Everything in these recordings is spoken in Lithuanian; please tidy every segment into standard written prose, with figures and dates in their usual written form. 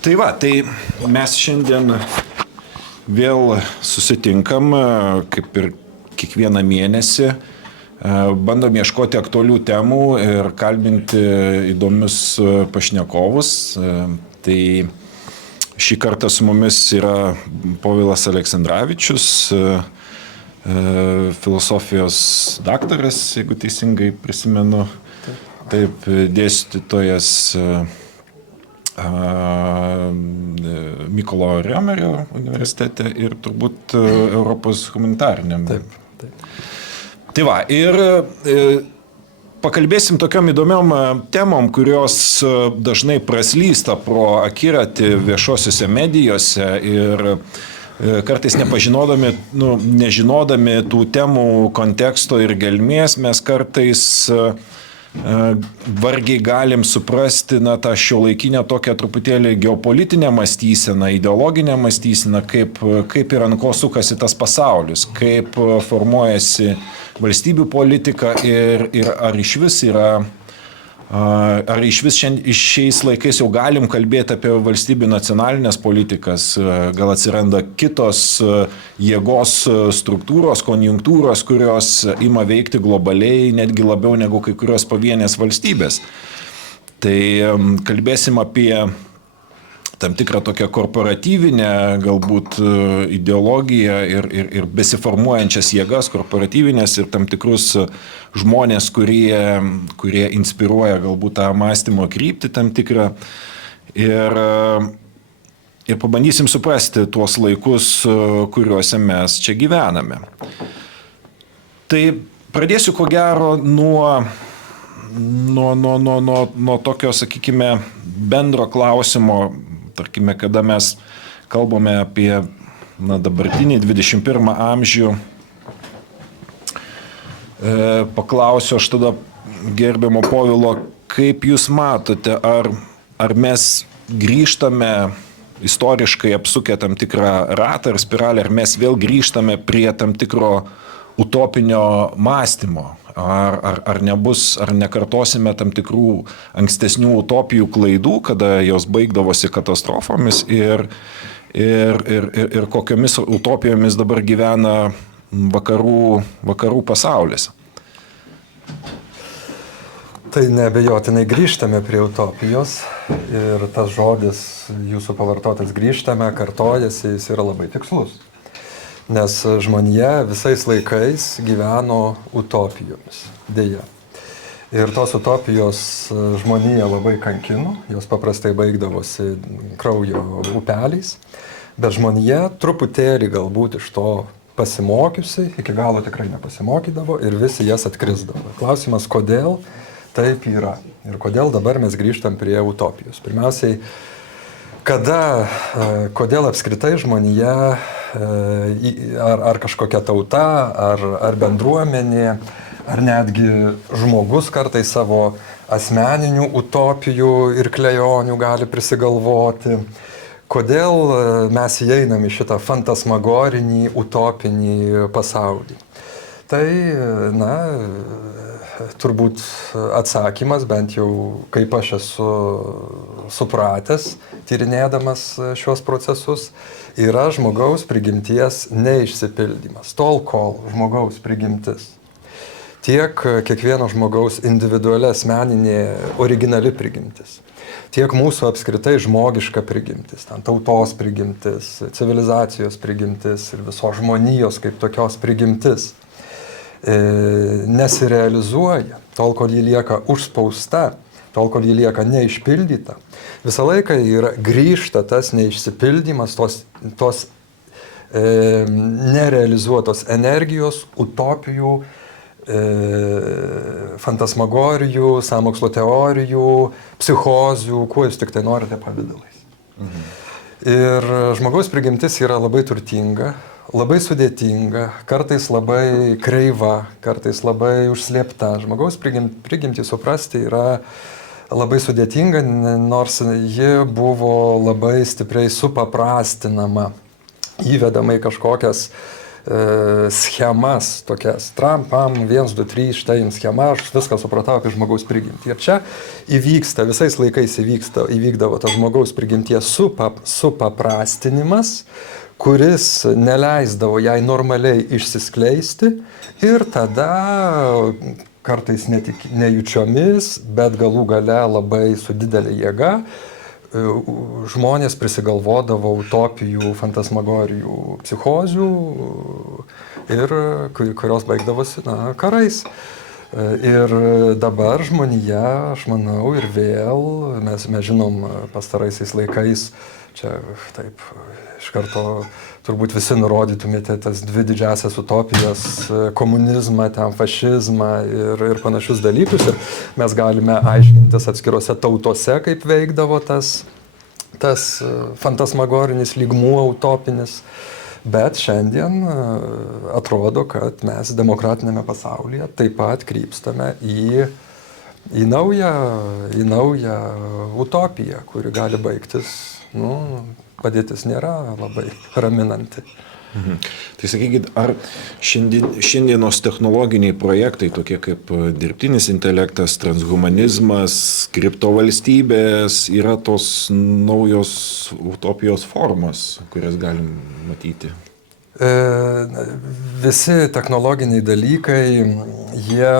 Tai va, tai mes šiandien vėl susitinkam, kaip ir kiekvieną mėnesį, bandom ieškoti aktualių temų ir kalbinti įdomius pašnekovus. Tai šį kartą su mumis yra Povilas Aleksandravičius, filosofijos daktaras, jeigu teisingai prisimenu, taip, dėstytojas Mykolo Riomerio universitete ir turbūt Europos humanitariniam. Taip. Tai va, ir pakalbėsim tokiom įdomiom temom, kurios dažnai praslysta pro akiratį viešosiuose medijose ir kartais nežinodami tų temų konteksto ir gelmės, mes kartais vargiai galim suprasti tą šiuolaikinę tokią truputėlį geopolitinę mąstyseną, ideologinę mąstyseną, kaip ir ant ko sukasi tas pasaulis, kaip formuojasi valstybių politika ir ar iš vis šiais laikais jau galim kalbėti apie valstybių nacionalinės politikas, gal atsiranda kitos jėgos struktūros, konjunktūros, kurios ima veikti globaliai, netgi labiau negu kai kurios pavienės valstybės. Tai kalbėsim apie tam tikrą tokią korporatyvinę galbūt ideologiją ir besiformuojančias jėgas, korporatyvinės ir tam tikrus žmonės, kurie inspiruoja galbūt tą mąstymo kryptį tam tikrą. Ir pabandysim suprasti tuos laikus, kuriuose mes čia gyvename. Tai pradėsiu ko gero nuo tokio, sakykime, bendro klausimo. Tarkime, kada mes kalbame apie dabartinį 21 amžių, paklausiu aš tada gerbiamo Povilo, kaip jūs matote, ar mes grįžtame istoriškai apsukę tam tikrą ratą ar spiralę, ar mes vėl grįžtame prie tam tikro utopinio mąstymo, ar nekartosime tam tikrų ankstesnių utopijų klaidų, kada jos baigdavosi katastrofomis ir kokiomis utopijomis dabar gyvena vakarų pasaulis. Tai neabejotinai grįžtame prie utopijos ir tas žodis jūsų pavartotas grįžtame, kartojasi, jis yra labai tikslus. Nes žmonija visais laikais gyveno utopijomis, dėja. Ir tos utopijos žmoniją labai kankino, jos paprastai baigdavosi kraujo upeliais, bet žmonija truputėlį galbūt iš to pasimokiusi, iki galo tikrai nepasimokydavo ir visi jas atkrisdavo. Klausimas, kodėl taip yra ir kodėl dabar mes grįžtam prie utopijos. Pirmiausiai, kodėl apskritai žmonija, ar kažkokia tauta, ar bendruomenė, ar netgi žmogus kartais savo asmeninių utopijų ir klejonių gali prisigalvoti. Kodėl mes įeinam į šitą fantasmagorinį, utopinį pasaulį? Tai, turbūt atsakymas, bent jau kaip aš esu supratęs, tyrinėdamas šios procesus, yra žmogaus prigimties neišsipildymas. Tol, kol žmogaus prigimtis, tiek kiekvieno žmogaus individuali asmeninė originali prigimtis, tiek mūsų apskritai žmogiška prigimtis, tautos prigimtis, civilizacijos prigimtis ir visos žmonijos kaip tokios prigimtis nesirealizuoja, tol kol ji lieka užspausta, tol kol ji lieka neišpildyta. Visą laiką yra grįžta tas neišsipildymas, tos nerealizuotos energijos, utopijų, fantasmagorijų, sąmokslo teorijų, psichozių, kuo jūs tik tai norite pavidalais. Ir žmogaus prigimtis yra labai turtinga, labai sudėtinga, kartais labai kreiva, kartais labai užslėpta. Žmogaus prigimtį suprasti yra labai sudėtinga, nors ji buvo labai stipriai supaprastinama, įvedama į kažkokias schemas tokias. Trampam, 1, 2, 3, štai jums schema, aš viską supratau apie žmogaus prigimtį. Ir čia įvyksta, visais laikais įvykdavo tas žmogaus prigimties supaprastinimas, kuris neleisdavo jai normaliai išsiskleisti ir tada kartais nejučiomis, bet galų gale labai su didelė jėga žmonės prisigalvodavo utopijų, fantasmagorijų, psichozių, ir kurios baigdavosi karais. Ir dabar žmonija, aš manau, ir vėl, mes žinom pastaraisiais laikais, čia taip iš karto turbūt visi nurodytumėte tas dvi didžiasias utopijas - komunizmą, ten fašizmą ir panašius dalykus. Ir mes galime aiškintis atskirose tautose, kaip veikdavo tas fantasmagorinis lygmuo utopinis. Bet šiandien atrodo, kad mes demokratinėme pasaulyje taip pat krypstame į naują utopiją, kuri gali baigtis, padėtis nėra labai raminanti. Tai sakykit, ar šiandienos technologiniai projektai, tokie kaip dirbtinis intelektas, transhumanizmas, kriptovalstybės, yra tos naujos utopijos formos, kurias galim matyti? Visi technologiniai dalykai, jie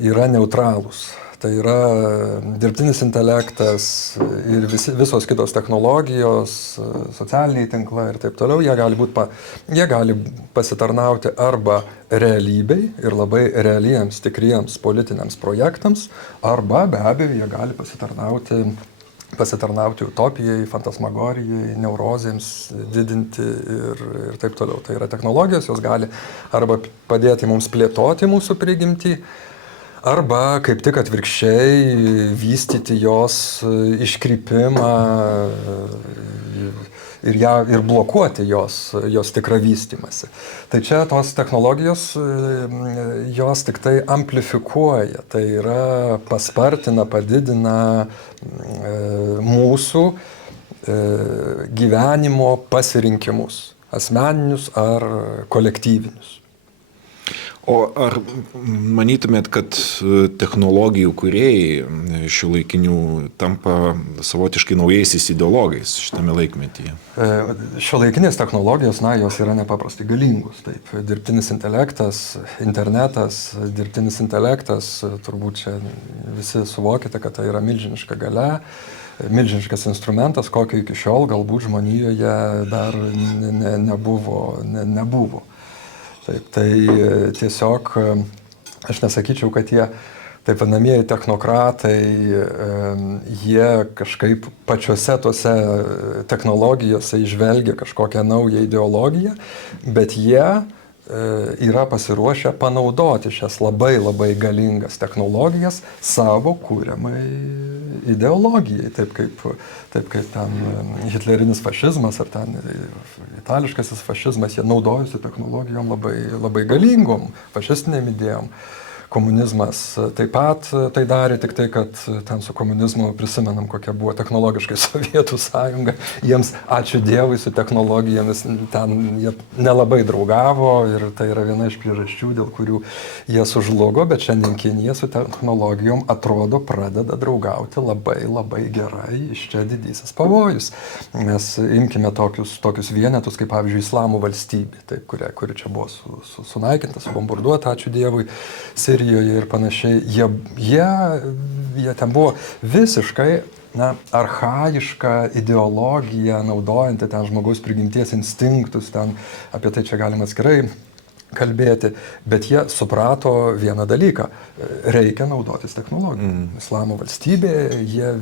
yra neutralūs. Tai yra dirbtinis intelektas ir visos kitos technologijos, socialiniai tinklai ir taip toliau, jie gali pasitarnauti arba realybei ir labai realiems, tikriems politiniams projektams, arba be abejo jie gali pasitarnauti utopijai, fantasmagorijai, neurozėms didinti ir taip toliau. Tai yra technologijos, jos gali arba padėti mums plėtoti mūsų prigimtį, arba kaip tik atvirkščiai vystyti jos iškrypimą ir blokuoti jos tikrą vystymąsi. Tai čia tos technologijos, jos tik tai amplifikuoja, tai yra paspartina, padidina mūsų gyvenimo pasirinkimus, asmeninius ar kolektyvinius. O ar manytumėt, kad technologijų kūrėjai šiuolaikinių tampa savotiškai naujaisiais ideologais šitame laikmetyje? Šiuolaikinės technologijos, jos yra nepaprastai galingos. Taip, dirbtinis intelektas, internetas, dirbtinis intelektas, turbūt čia visi suvokite, kad tai yra milžiniška galia, milžiniškas instrumentas, kokio iki šiol galbūt žmonijoje dar nebuvo. Taip, tai tiesiog aš nesakyčiau, kad tie taip vadinamieji technokratai, jie kažkaip pačiose tose technologijose įžvelgia kažkokią naują ideologiją, bet jie yra pasiruošę panaudoti šias labai labai galingas technologijas savo kūriamai ideologijai, taip kaip ten hitlerinis fašizmas ar ten itališkasis fašizmas, jie naudojosi technologijom labai, labai galingom, fašistinėm idėjom. Komunizmas taip pat tai darė, tik tai, kad ten su komunizmu prisimenam, kokia buvo technologiškai Sovietų sąjunga. Jiems, ačiū Dievui, su technologijomis ten jie nelabai draugavo ir tai yra viena iš priežasčių, dėl kurių jie sužlugo, bet šiandien Kinija su technologijom atrodo pradeda draugauti labai labai gerai, iš čia didysis pavojus. Mes imkime tokius vienetus, kaip pavyzdžiui Islamo valstybė, taip, kuri čia buvo sunaikinta, subombarduota, ačiū Dievui, Sirijoje ir panašiai, jie ten buvo visiškai archajiška ideologija, naudojanti ten žmogaus prigimties instinktus, ten apie tai čia galima atskirai kalbėti, bet jie suprato vieną dalyką, reikia naudotis technologijom. Islamo valstybė, jie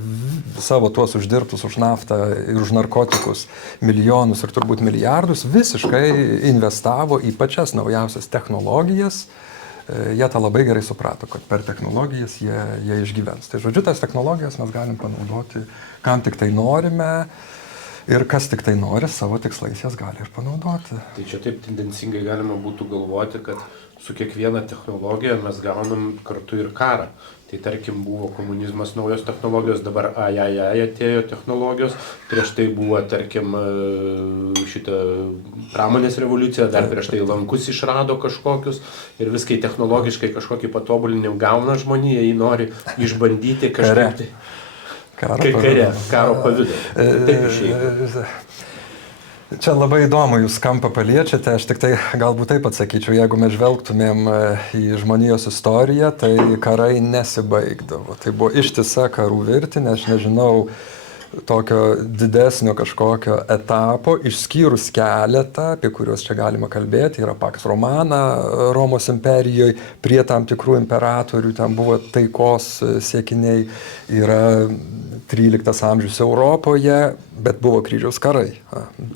savo tuos uždirbtus už naftą ir už narkotikus milijonus ir turbūt milijardus visiškai investavo į pačias naujausias technologijas. Jie tą labai gerai suprato, kad per technologijas jie išgyvens. Tai žodžiu, tas technologijas mes galim panaudoti, kam tik tai norime. ir kas tik tai nori, savo tikslais jas gali ir panaudoti. Tai čia taip tendencingai galima būtų galvoti, kad su kiekviena technologija mes gaunam kartu ir karą. Tai tarkim buvo komunizmas, naujos technologijos, dabar atėjo technologijos, prieš tai buvo tarkim šitą pramonės revoliucija, dar prieš tai lankus išrado kažkokius ir viskai technologiškai kažkokį patobulinimą gauna žmonija, jį nori išbandyti kažkaip tai. Karo pavidalą. Taip išeina. Čia labai įdomu, jūs kampą paliečiate, aš tik tai galbūt taip atsakyčiau, jeigu mes žvelgtumėm į žmonijos istoriją, tai karai nesibaigdavo. Tai buvo ištisa karų virtinė, aš nežinau tokio didesnio kažkokio etapo, išskyrus keletą, apie kuriuos čia galima kalbėti, yra Pax Romana Romos imperijoje, prie tam tikrų imperatorių, ten buvo taikos siekiniai, yra 13 amžius Europoje, bet buvo kryžiaus karai.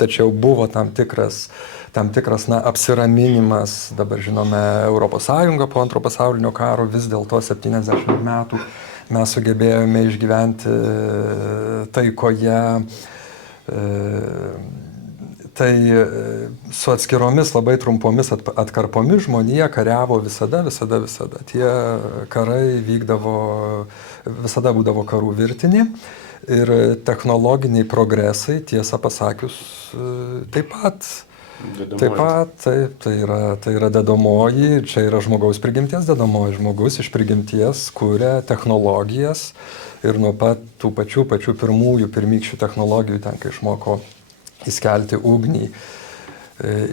Tačiau buvo tam tikras apsiraminimas, dabar žinome, Europos Sąjunga po Antro pasaulinio karo, vis dėlto 70 metų mes sugebėjome išgyventi taikoje. Tai su atskiromis labai trumpomis atkarpomis žmonija kariavo visada. Tie karai vykdavo, visada būdavo karų virtinė ir technologiniai progresai, tiesą pasakius, taip pat. Tai yra dedamoji, čia yra žmogaus prigimties dedamoji. Žmogus iš prigimties kuria technologijas ir nuo pat tų pačių pirmykščių technologijų, ten kai išmoko įskelti ugnį,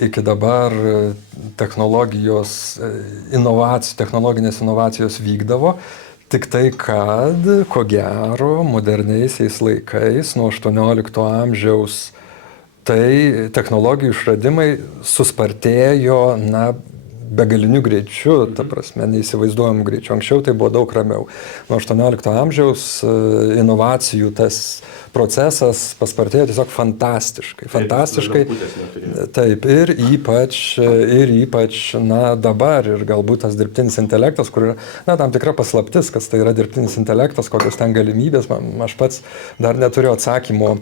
iki dabar technologinės inovacijos vykdavo, tik tai kad, ko gero, moderniaisiais laikais nuo 18 amžiaus tai technologijų išradimai suspartėjo, begaliniu greičiu, ta prasme, neįsivaizduojamu greičiu. Anksčiau tai buvo daug ramiau. Nuo 18 amžiaus inovacijų tas procesas paspartėjo tiesiog fantastiškai. Taip, ir ypač dabar, ir galbūt tas dirbtinis intelektas, kur yra tam tikra paslaptis, kas tai yra dirbtinis intelektas, kokios ten galimybės, aš pats dar neturiu atsakymo.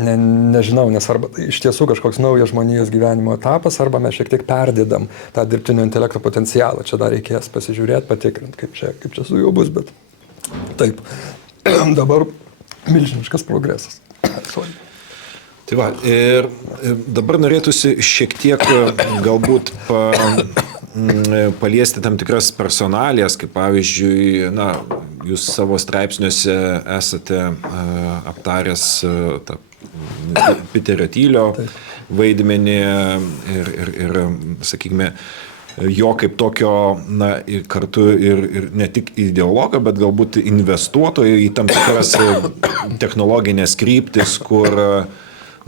Nežinau, nes arba iš tiesų kažkoks naujas žmonijos gyvenimo etapas, arba mes šiek tiek perdedam tą dirbtinio intelekto potencialą. Čia dar reikės pasižiūrėti, patikrinti, kaip čia su juo bus, bet taip, dabar milžiniškas progresas. Tai va, ir dabar norėtųsi šiek tiek galbūt paliesti tam tikras personalijas, kaip pavyzdžiui, jūs savo straipsniuose esate aptaręs Piterio Tylio vaidmenį ir sakykime, jo kaip tokio, kartu ir ne tik ideologą, bet galbūt investuotojo į tam tikras technologinės kryptis, kur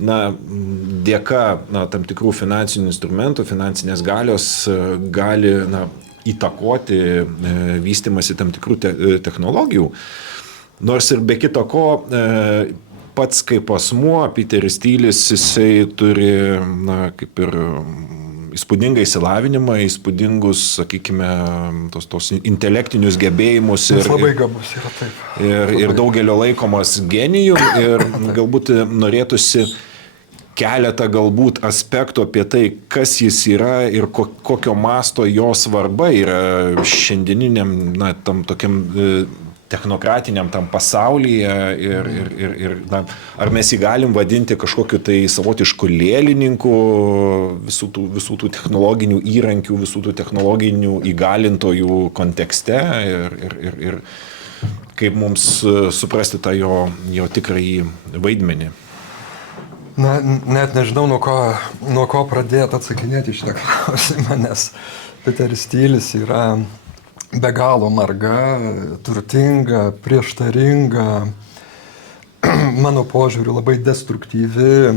dėka tam tikrų finansinių instrumentų, finansinės galios gali įtakoti vystimasi tam tikrų technologijų. Nors ir be kito ko, pats kaip asmuo, Piteris Tylis, jisai turi kaip ir įspūdingą išsilavinimą, įspūdingus, sakykime, tos intelektinius gebėjimus. Jis labai gabus yra, taip. Ir daugelio laikomas genijum, ir galbūt norėtųsi keletą galbūt aspektų apie tai, kas jis yra ir kokio masto jo svarba yra šiandieniniam, tam tokiam technokratiniam tam pasaulyje ir ar mes jį galim vadinti kažkokiu tai savotišku lėlininku visų tų technologinių įrankių, visų tų technologinių įgalintojų kontekste ir kaip mums suprasti tą jo tikrąjį vaidmenį. Net nežinau, nuo ko pradėti atsakinėti šitą klausimą, nes Piteris Tylis yra be galo marga, turtinga, prieštaringa, mano požiūriu labai destruktyvi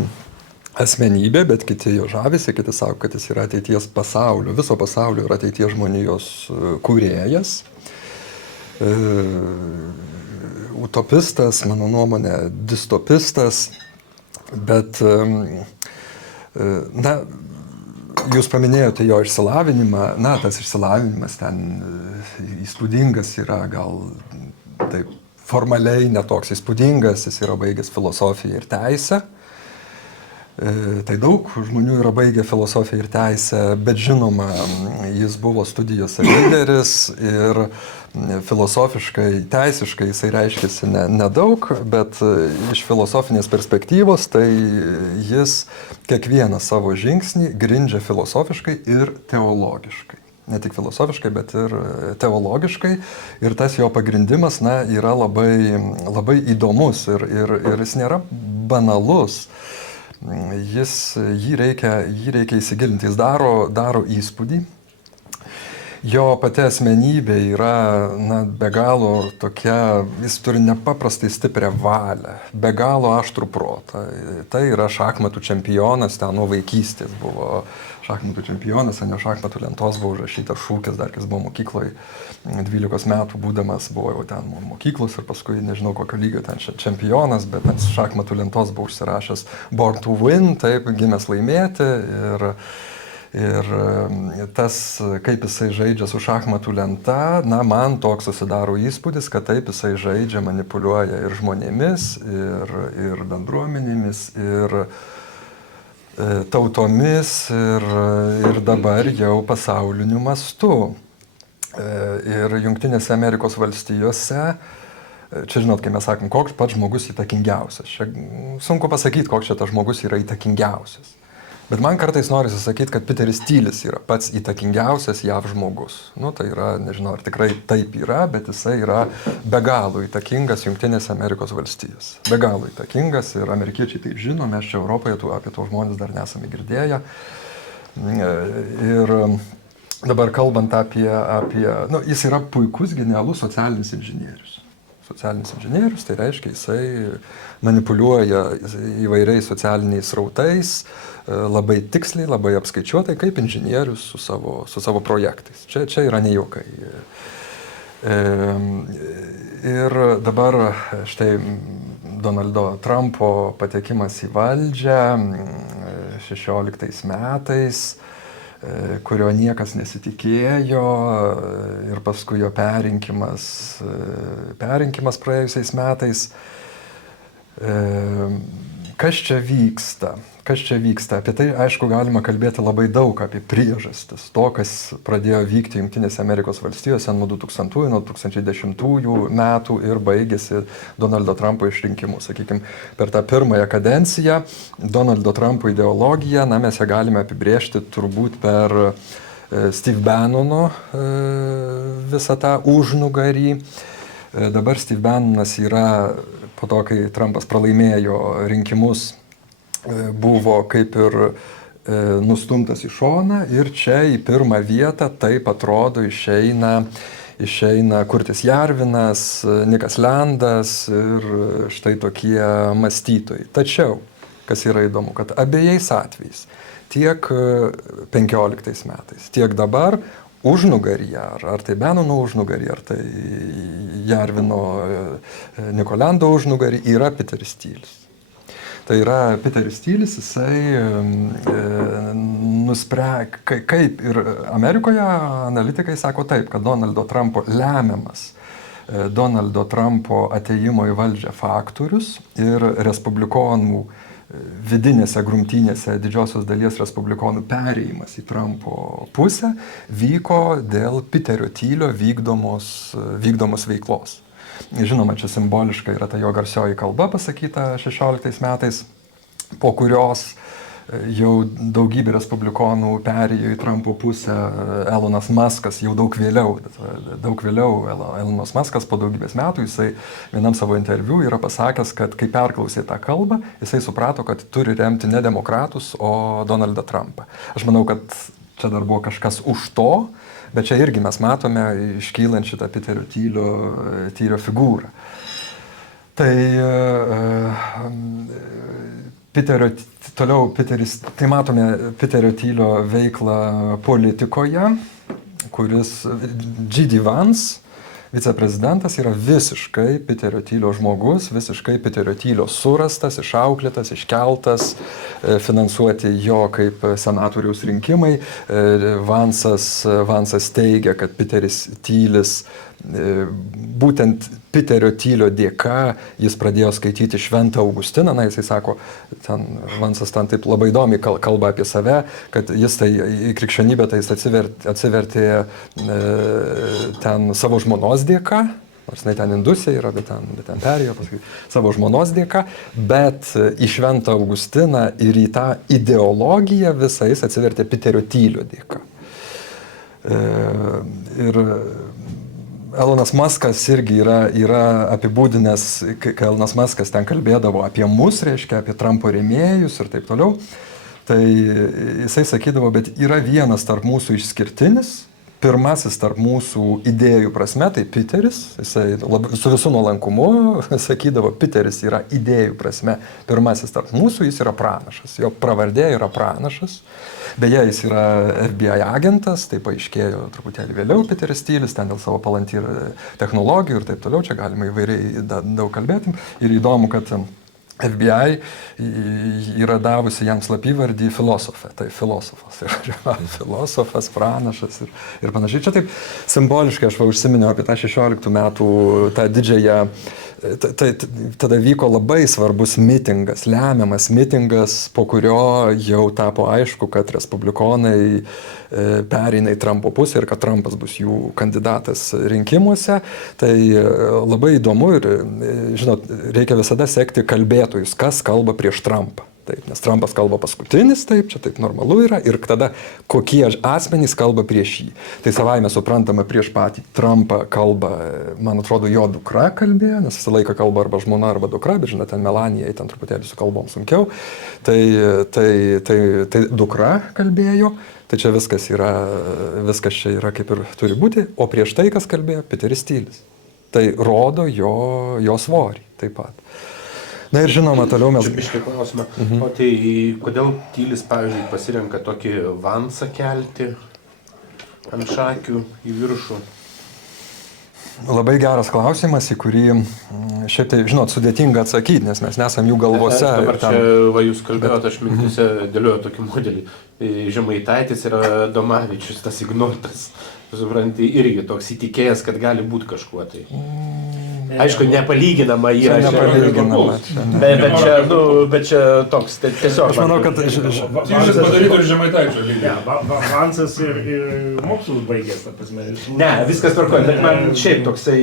asmenybė, bet kiti jo žavisi, kiti sako, kad jis yra ateities pasaulio, viso pasaulio ir ateities žmonijos kūrėjas. Utopistas, mano nuomonė, distopistas, bet, jūs paminėjote jo išsilavinimą, tas išsilavinimas ten įspūdingas yra, gal taip formaliai netoks įspūdingas, jis yra baigęs filosofiją ir teisę. Tai daug žmonių yra baigę filosofiją ir teisę, bet žinoma, jis buvo studijose lyderis ir filosofiškai, teisiškai jisai reiškėsi nedaug, bet iš filosofinės perspektyvos tai jis kiekvieną savo žingsnį grindžia filosofiškai ir teologiškai. Ne tik filosofiškai, bet ir teologiškai. Ir tas jo pagrindimas yra labai įdomus ir jis nėra banalus. Jį reikia įsigilinti, jis daro įspūdį. Jo pati asmenybė yra be galo tokia, jis turi nepaprastai stiprią valią, be galo aštrų protą. Tai yra šachmatų čempionas, ten nuo vaikystės buvo šachmatų čempionas, ant jo šachmatų lentos buvo užrašytas šūkis, dar kai jis buvo mokykloje, 12 metų būdamas buvo jau ten mokyklos ir paskui nežinau kokio lygio ten čempionas, bet ant šachmatų lentos buvo užsirašęs Born to Win, taip, gimęs laimėti ir tas, kaip jisai žaidžia su šachmatų lenta, man toks susidaro įspūdis, kad taip jisai žaidžia, manipuliuoja ir žmonėmis, ir bendruomenėmis, ir tautomis, ir dabar jau pasauliniu mastu. Ir Jungtinėse Amerikos valstijose, čia žinot, kai mes sakom, koks pats žmogus įtakingiausias. Čia sunku pasakyti, koks čia tas žmogus yra įtakingiausias. Bet man kartais norisi sakyti, kad Peteris Thilis yra pats įtakingiausias JAV žmogus. Tai yra, nežinau, ar tikrai taip yra, bet jisai yra be galo įtakingas Jungtinėse Amerikos valstijose. Be galo įtakingas ir amerikiečiai taip žino, mes čia Europoje apie tuos žmonės dar nesame girdėję. Ir dabar kalbant apie jis yra puikus, genialus socialinis inžinierius. Socialinis inžinierius, tai reiškia, jisai manipuliuoja įvairiais socialiniais srautais, labai tiksliai, labai apskaičiuotai, kaip inžinierius su savo projektais. Čia yra ne juokai. Ir dabar štai Donaldo Trumpo patekimas į valdžią 16 metais, kurio niekas nesitikėjo, ir paskui jo perrinkimas praėjusiais metais. Kas čia vyksta? Apie tai, aišku, galima kalbėti labai daug, apie priežastis. To, kas pradėjo vykti Jungtinėse Amerikos valstijose nuo 2000, nuo 2010 metų ir baigėsi Donaldo Trumpo išrinkimu. Sakykime, per tą pirmąją kadenciją Donaldo Trumpo ideologiją, mes ją galime apibrėžti turbūt per Steve Bannono visą tą užnugarį. Dabar Steve Bannonas yra, po to, kai Trumpas pralaimėjo rinkimus, buvo kaip ir nustumtas į šoną ir čia į pirmą vietą, taip atrodo, išeina Kurtis Jarvinas, Nikas Landas ir štai tokie mąstytojai. Tačiau, kas yra įdomu, kad abiejais atvejais, tiek 15 metais, tiek dabar, užnugaryje, ar tai Bannono užnugarį, ar tai Jarvino Nikolando užnugarį, yra Peteris Thilis. Tai yra Peteris Thilis, jisai kaip ir Amerikoje analitikai sako taip, kad Donaldo Trumpo lemiamas Donaldo Trumpo atėjimo į valdžią faktorius ir respublikonų vidinėse grumtynėse didžiosios dalies respublikonų perėjimas į Trumpo pusę vyko dėl Peterio Thilio vykdomos veiklos. Žinoma, čia simboliška yra ta jo garsioji kalba pasakyta 16 metais, po kurios jau daugybė respublikonų perėjo į Trumpo pusę. Elonas Muskas jau daug vėliau Elonas Muskas po daugybės metų, jisai vienam savo interviu yra pasakęs, kad kai perklausė tą kalbą, jisai suprato, kad turi remti ne demokratus, o Donaldą Trumpą. Aš manau, kad čia dar buvo kažkas už to, bet čia irgi mes matome iškylant šitą Peterio Thilio figūrą. Tai matome Peterio Thilio veiklą politikoje, kuris J.D. Vance, viceprezidentas, yra visiškai Peterio Thilio žmogus, visiškai Peterio Thilio surastas, išauklėtas, iškeltas, finansuoti jo kaip senatoriaus rinkimai. Vansas teigia, kad Peteris Thilis būtent Piterio Tylio dėka jis pradėjo skaityti Šventą Augustiną, na jisai sako, ten Vansas ten taip labai įdomiai kalba apie save, kad jis tai į krikščionybę tai jis atsivertė ten savo žmonos dėka, nors jinai ten indusė yra, bet ten perėjo paskui savo žmonos dėka, bet į Šventą Augustiną ir į tą ideologiją visą jis atsivertė Piterio Tylio dėka. Ir Elonas Muskas irgi yra apibūdinęs, kai Elonas Muskas ten kalbėdavo apie mus, reiškia, apie Trumpo rėmėjus ir taip toliau, tai jisai sakydavo, bet yra vienas tarp mūsų išskirtinis, pirmasis tarp mūsų idėjų prasme, tai Piteris, jisai su visų nuolankumu sakydavo, Piteris yra idėjų prasme pirmasis tarp mūsų, jis yra pranašas, jo pravardė yra pranašas. Beje, jis yra FBI agentas, tai paaiškėjo truputėlį vėliau Piteris Tylis, ten dėl savo palantyr technologijų ir taip toliau, čia galima įvairiai daug kalbėti. Ir įdomu, kad FBI yra davusi jam slapyvardį filosofė, tai filosofas, filosofas, pranašas ir panašiai. Čia taip simboliškai aš užsiminiau apie tą 16 metų, tą didžiąją, tada vyko labai svarbus mitingas, lemiamas mitingas, po kurio jau tapo aišku, kad respublikonai pereina į Trumpo pusę ir kad Trumpas bus jų kandidatas rinkimuose. Tai labai įdomu ir, žinot, reikia visada sekti kalbėtojus, kas kalba prieš Trumpą. Taip, nes Trumpas kalba paskutinis, taip, čia taip normalu yra, ir tada kokie asmenys kalba prieš jį. Tai savaime suprantama, prieš patį Trumpą kalba, man atrodo, jo dukra kalbėjo, nes visą laiką kalba arba žmona, arba dukra, bet žinot, ten Melanija, ten truputėlį su kalbom sunkiau, tai dukra kalbėjo, tai čia viskas čia yra kaip ir turi būti, o prieš tai, kas kalbėjo, Piteris Tylis. Tai rodo jo svorį taip pat. Na ir žinoma, toliau mes... Biškai klausimą. O tai kodėl Tylis, pavyzdžiui, pasirenka tokį Vansą kelti ant šakių į viršų? Labai geras klausimas, į kurį šiaip tai, žinot, sudėtinga atsakyti, nes mes nesam jų galvose. Dabar čia, jūs kalbėjote, aš mintise dėlioju tokį modelį. Žemaitaitis yra Domavičius, tas Ignotas. Supranti, irgi toks įtikėjęs, kad gali būti kažkuo tai. Aišku, nepalyginama yra. Bet čia toks, tiesiog. Aš manau, kad... Tylis padarytų ir Žemaitaičio lygiai. Vansas ir mokslus baigęs, ta prasme. Ne, viskas tvarkoja, bet man šiaip toksai,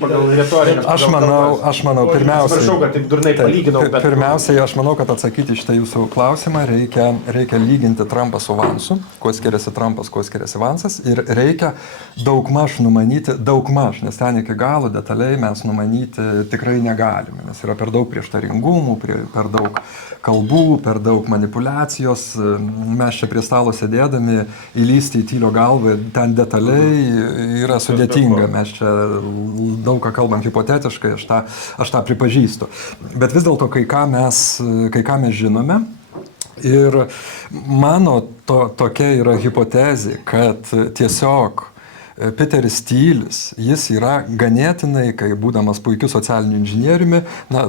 pagal retoriką. Aš manau, pirmiausiai... Atsiprašau, kad taip durnai palyginau, bet... Pirmiausiai, aš manau, kad atsakyti šitą jūsų klausimą reikia lyginti Trumpą su Vansu, kuo skiriasi Trumpas, kuo skiriasi Vansas, ir reikia daugmaž numanyti, nes ten iki galo detaliai mes numanyti tikrai negalime, nes yra per daug prieštaringumų, per daug kalbų, per daug manipulacijos. Mes čia prie stalo sėdėdami įlysti į Tylio galvą ten detaliai yra sudėtinga. Mes čia daug ką kalbam hipotetiškai, aš tą pripažįstu. Bet vis dėlto kai ką mes žinome. Ir mano tokia yra hipotezė, kad tiesiog Piteris Tylis, jis yra ganėtinai, kai būdamas puikiu socialiniu inžinieriumi,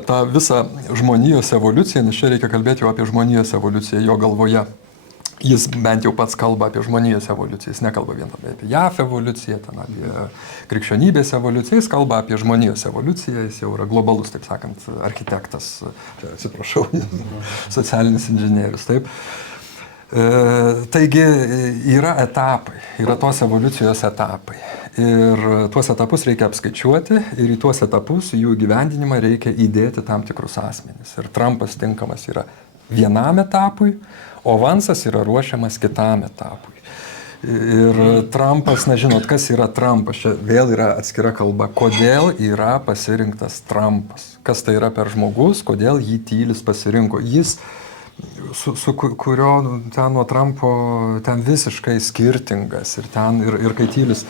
tą visą žmonijos evoliuciją, nes čia reikia kalbėti jau apie žmonijos evoliuciją jo galvoje. Jis bent jau pats kalba apie žmonijos evoliuciją, jis nekalba vien apie JAF evoliuciją, ten apie krikščionybės evoliuciją, jis kalba apie žmonijos evoliuciją, jis jau yra globalus, taip sakant, architektas, atsiprašau, socialinis inžinierius, taip. Taigi yra etapai, yra tos evoliucijos etapai ir tuos etapus reikia apskaičiuoti ir į tuos etapus, jų gyvendinimą reikia įdėti tam tikrus asmenis. Ir Trumpas tinkamas yra vienam etapui, o Vansas yra ruošiamas kitam etapui. Ir Trumpas, nežinot, kas yra Trumpas, čia vėl yra atskira kalba, kodėl yra pasirinktas Trumpas, kas tai yra per žmogus, kodėl jį Tylis pasirinko. Jis su kurio ten nuo Trumpo ten visiškai skirtingas ir kai Tylis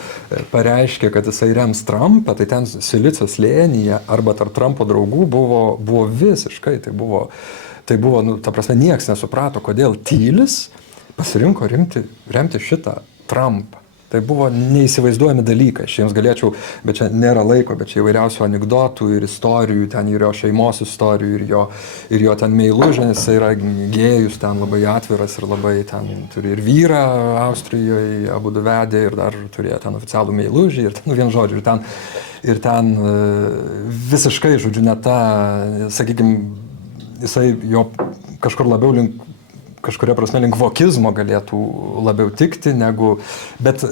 pareiškė, kad jisai rems Trumpą, tai ten Silicio slėnyje arba tarp Trumpo draugų buvo visiškai, tai buvo, ta prasme, nieks nesuprato, kodėl Tylis pasirinko remti šitą Trumpą. Tai buvo neįsivaizduojami dalykai. Aš jiems galėčiau, bet čia nėra laiko, bet čia įvairiausių anekdotų ir istorijų, ten ir jo šeimos istorijų, ir jo ten meilužė, jis yra gėjus, ten labai atviras ir labai ten turi ir vyrą Austrijoje, abu du vedė ir dar turėjo ten oficialų meilužį ir ten, nu vien žodžiu, ir ten visiškai, žodžiu, ne ta, sakykime, jisai jo kažkur labiau kažkuria prasme link vokizmo galėtų labiau tikti negu, bet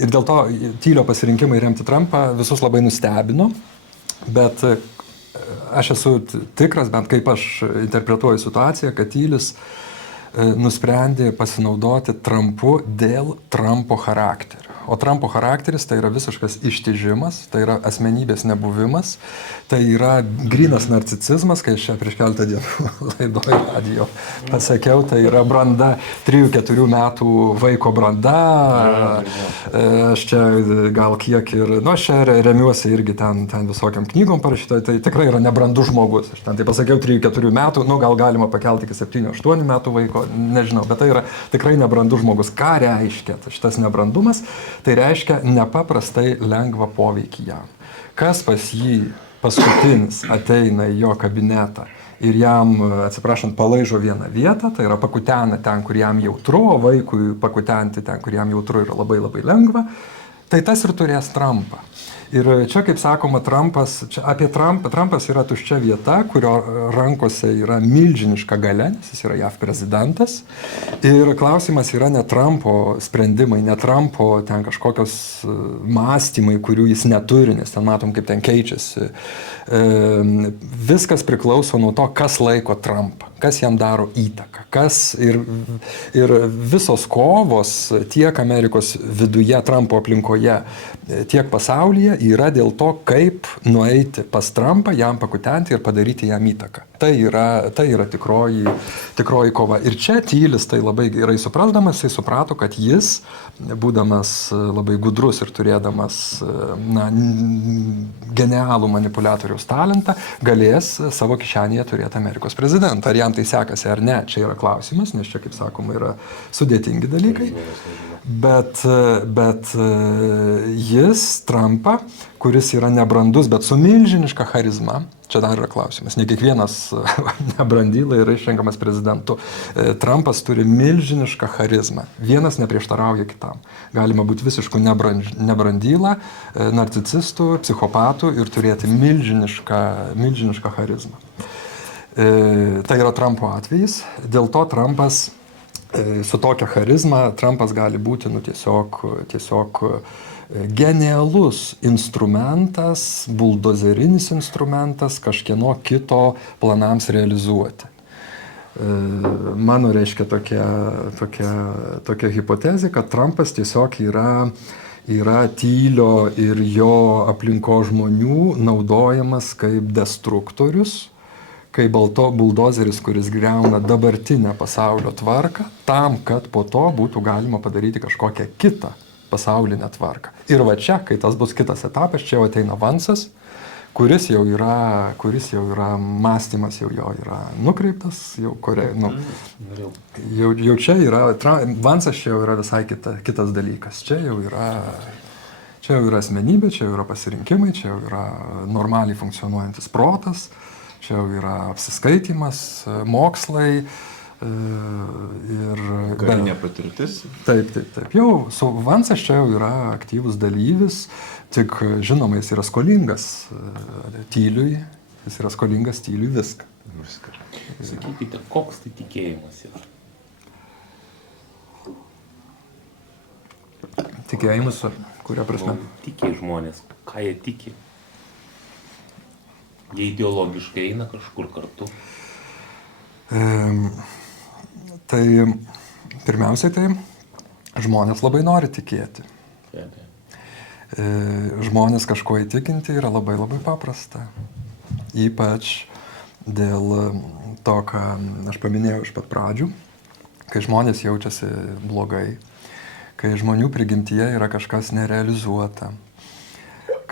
ir dėl to Tylio pasirinkimai remti Trumpą visus labai nustebino, bet aš esu tikras, bent kaip aš interpretuoju situaciją, kad Tylis nusprendė pasinaudoti Trumpu dėl Trumpo charakterio. O Trumpo charakteris tai yra visiškas ištižimas, tai yra asmenybės nebuvimas, tai yra grynas narcicizmas, kai aš čia prieš keletą dienų laidoje radijo pasakiau, tai yra branda, 3-4 metų vaiko branda, aš čia gal kiek ir, nu aš čia remiuosi irgi ten visokiam knygom parašyta, tai tikrai yra nebrandus žmogus, aš ten tai pasakiau 3-4 metų, nu gal galima pakelti iki 7-8 metų vaiko, nežinau, bet tai yra tikrai nebrandus žmogus. Ką reiškia šitas nebrandumas? Tai reiškia nepaprastai lengvą poveikį jam. Kas pas jį paskutinis ateina į jo kabinetą ir jam, atsiprašant, palaižo vieną vietą, tai yra pakutena ten, kur jam jautru, o vaikui pakutenti ten, kur jam jautru yra labai labai lengva, tai tas ir turės Trumpą. Ir čia, kaip sakoma, Trumpas yra tuščia vieta, kurio rankose yra milžiniška galia, nes jis yra JAV prezidentas. Ir klausimas yra ne Trumpo sprendimai, ne Trumpo ten kažkokios mąstymai, kurių jis neturi, nes ten matom, kaip ten keičiasi. Viskas priklauso nuo to, kas laiko Trumpą, kas jam daro įtaką, ir visos kovos tiek Amerikos viduje, Trumpo aplinkoje, tiek pasaulyje yra dėl to, kaip nueiti pas Trumpą, jam pakutenti ir padaryti jam įtaką. Tai yra tikroji kova. Ir čia Tylis tai labai gerai suprasdamas, jis suprato, kad jis, būdamas labai gudrus ir turėdamas genialų manipuliatoriaus talentą, galės savo kišenėje turėti Amerikos prezidentą. Ar jam tai sekasi ar ne, čia yra klausimas, nes čia, kaip sakoma, yra sudėtingi dalykai. Bet jis Trumpą, kuris yra nebrandus, bet su milžiniška charizma, čia dar yra klausimas, ne kiekvienas nebrandylai yra išrenkamas prezidentu. Trumpas turi milžinišką charizmą, vienas neprieštarauja kitam. Galima būti visiškų nebrandylą, narcisistų, psichopatų ir turėti milžinišką charizmą. Tai yra Trumpo atvejis, dėl to Trumpas su tokia charizma, Trumpas gali būti tiesiog genialus instrumentas, buldozerinis instrumentas kažkieno kito planams realizuoti. Mano reiškia tokia hipotezė, kad Trumpas tiesiog yra Tylio ir jo aplinko žmonių naudojamas kaip destruktorius, kaip buldozeris, kuris griauna dabartinę pasaulio tvarką, tam, kad po to būtų galima padaryti kažkokią kitą pasaulinę tvarką. Ir va čia, kai tas bus kitas etapas, čia jau ateina Vansas, kuris jau yra mąstymas, jau jo yra nukreiptas, jau čia yra, Vansas čia jau yra visai kitas dalykas. Čia jau yra asmenybė, čia jau yra pasirinkimai, čia jau yra normaliai funkcionuojantis protas, čia jau yra apsiskaitymas, mokslai ir... Karinė patirtis. Taip. Jau Vansas čia jau yra aktyvus dalyvis, tik žinoma, jis yra skolingas Tyliui, viską. Sakykite, koks tai tikėjimas yra? Tikėjimas, kuria prasme? Tikė žmonės, ką jie tiki? Jie ideologiškai eina kažkur kartu? Tai pirmiausiai tai žmonės labai nori tikėti. Žmonės kažko įtikinti yra labai labai paprasta. Ypač dėl to, ką aš paminėjau iš pat pradžių, kai žmonės jaučiasi blogai, kai žmonių prigimtyje yra kažkas nerealizuota,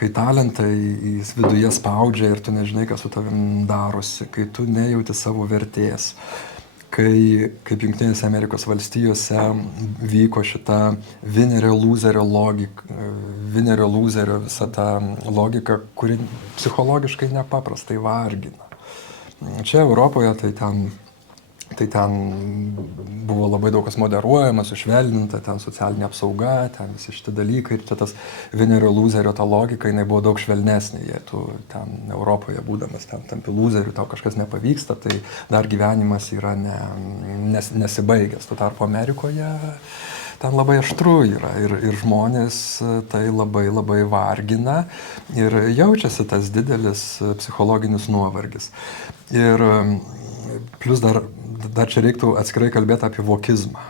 kai talentai viduje spaudžia ir tu nežinai, kas su tavim darosi, kai tu nejauti savo vertės, kaip Junktinėse Amerikos valstijose vyko šita vinerio lūzerio visa ta logika, kuri psichologiškai nepaprastai vargina. Čia Europoje tai ten buvo labai daug kas moderuojama, sušvelninta, ten socialinė apsauga, ten visi šitie dalykai ir čia tas vinerio lūzerio ta logika, jinai buvo daug švelnesnė, jei tu ten Europoje būdamas ten tampi lūzeriu, tau kažkas nepavyksta, tai dar gyvenimas yra nesibaigęs. Tuo tarpu Amerikoje ten labai aštru yra ir žmonės tai labai labai vargina ir jaučiasi tas didelis psichologinis nuovargis. Ir plus dar čia reiktų atskirai kalbėti apie vokizmą.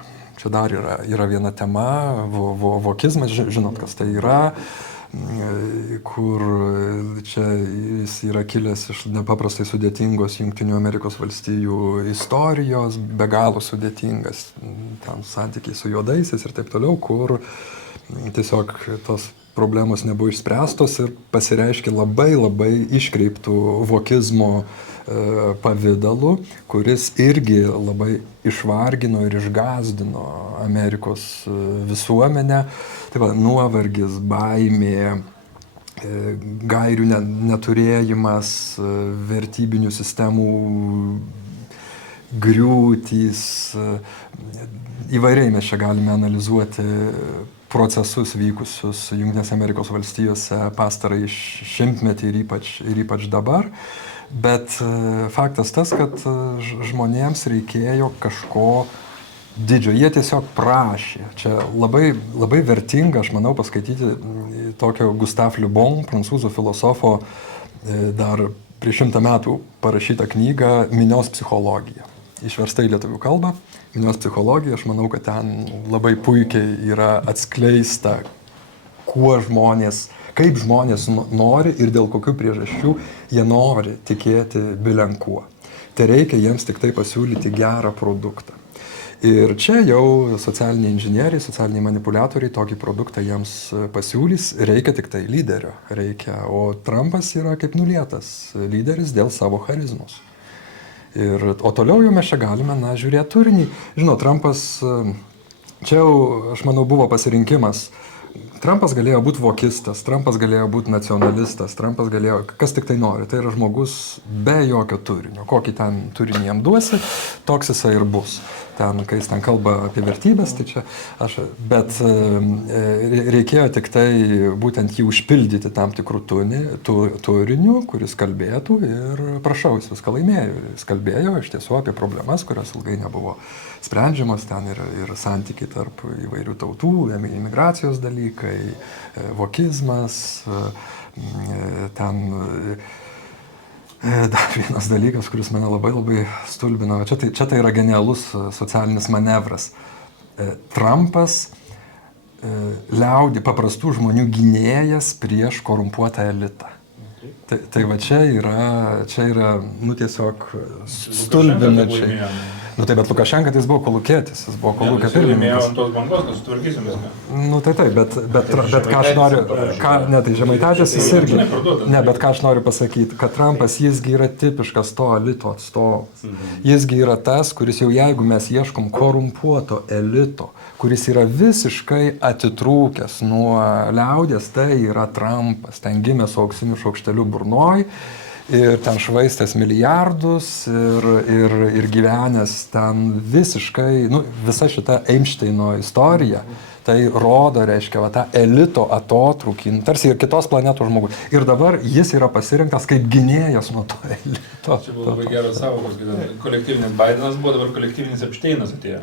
Čia dar yra viena tema, vokizmas, žinot, kas tai yra, kur čia jis yra kilęs iš nepaprastai sudėtingos Jungtinių Amerikos valstijų istorijos, be galo sudėtingas, ten santykiai su juodaisiais ir taip toliau, kur tiesiog tos problemos nebuvo išspręstos ir pasireiškė labai labai iškreiptų vokizmo pavidalu, kuris irgi labai išvargino ir išgąsdino Amerikos visuomenę. Tai va, nuovargis, baimė, gairių neturėjimas, vertybinių sistemų griūtys. Įvairiai mes čia galime analizuoti procesus vykusius Jungtinėse Amerikos valstijose pastarąjį šimtmetį ir ypač dabar. Bet faktas tas, kad žmonėms reikėjo kažko didžio. Jie tiesiog prašė. Čia labai, labai vertinga, aš manau, paskaityti tokio Gustave Le Bon, prancūzų filosofo, dar prieš 100 metų parašytą knygą Minios psichologija. Išversta į lietuvių kalbą. Minios psichologija, aš manau, kad ten labai puikiai yra atskleista, kaip žmonės nori ir dėl kokių priežasčių jie nori tikėti bilenkuo. Tai reikia jiems tik tai pasiūlyti gerą produktą. Ir čia jau socialiniai inžinieriai, socialiniai manipuliatoriai tokį produktą jiems pasiūlys, reikia tik tai lyderio. O Trumpas yra kaip nulietas lyderis dėl savo charizmos. O toliau jau mes čia galime žiūrėti turinį. Žinot, Trumpas, čia jau, aš manau, buvo pasirinkimas. Trumpas galėjo būti vokistas, Trumpas galėjo būti nacionalistas, Trumpas galėjo, kas tik tai nori. Tai yra žmogus be jokio turinio. Kokį ten turinį jam duosi, toks jisai ir bus. Ten, kai jis ten kalba apie vertybės, tai čia bet reikėjo tik tai būtent jį užpildyti tam tikrų turinių, kuris kalbėtų ir prašau, jis viską laimėjo. Jis kalbėjo iš tiesų apie problemas, kurios ilgai nebuvo sprendžiamos, ten ir santykiai tarp įvairių tautų, imigracijos dalykai, vokizmas, ten dar vienas dalykas, kuris mane labai labai stulbino. Čia tai yra genialus socialinis manevras. Trumpas paprastų žmonių gynėjas prieš korumpuotą elitą. Tai va čia yra tiesiog stulbinančiai. Tai bet Lukašenka tai jis buvo kolūkietis, jis buvo kolūkio pirmininkas. Laimėjo ant tos bangos, kad sutvarkysim viską. Bet ką aš noriu, tai Žemaitaitis jis irgi, bet ką aš noriu pasakyti, kad Trumpas jisgi yra tipiškas to elito atstovas. Jisgi yra tas, kuris jau jeigu mes ieškom korumpuoto elito, kuris yra visiškai atitrūkęs nuo liaudies, tai yra Trumpas, ten gimė su auksiniu šaukšteliu burnoj. Ir ten švaistęs milijardus ir gyvenęs ten visiškai, visa šita Einšteino istorija, tai rodo, reiškia, tą elito atotrūkį, tarsi ir kitos planetos žmogus. Ir dabar jis yra pasirinktas kaip gynėjas nuo to elito. Čia buvo labai geras sąvokos, kad kolektyvinis Bidenas buvo, dabar kolektyvinis Epšteinas atėjo.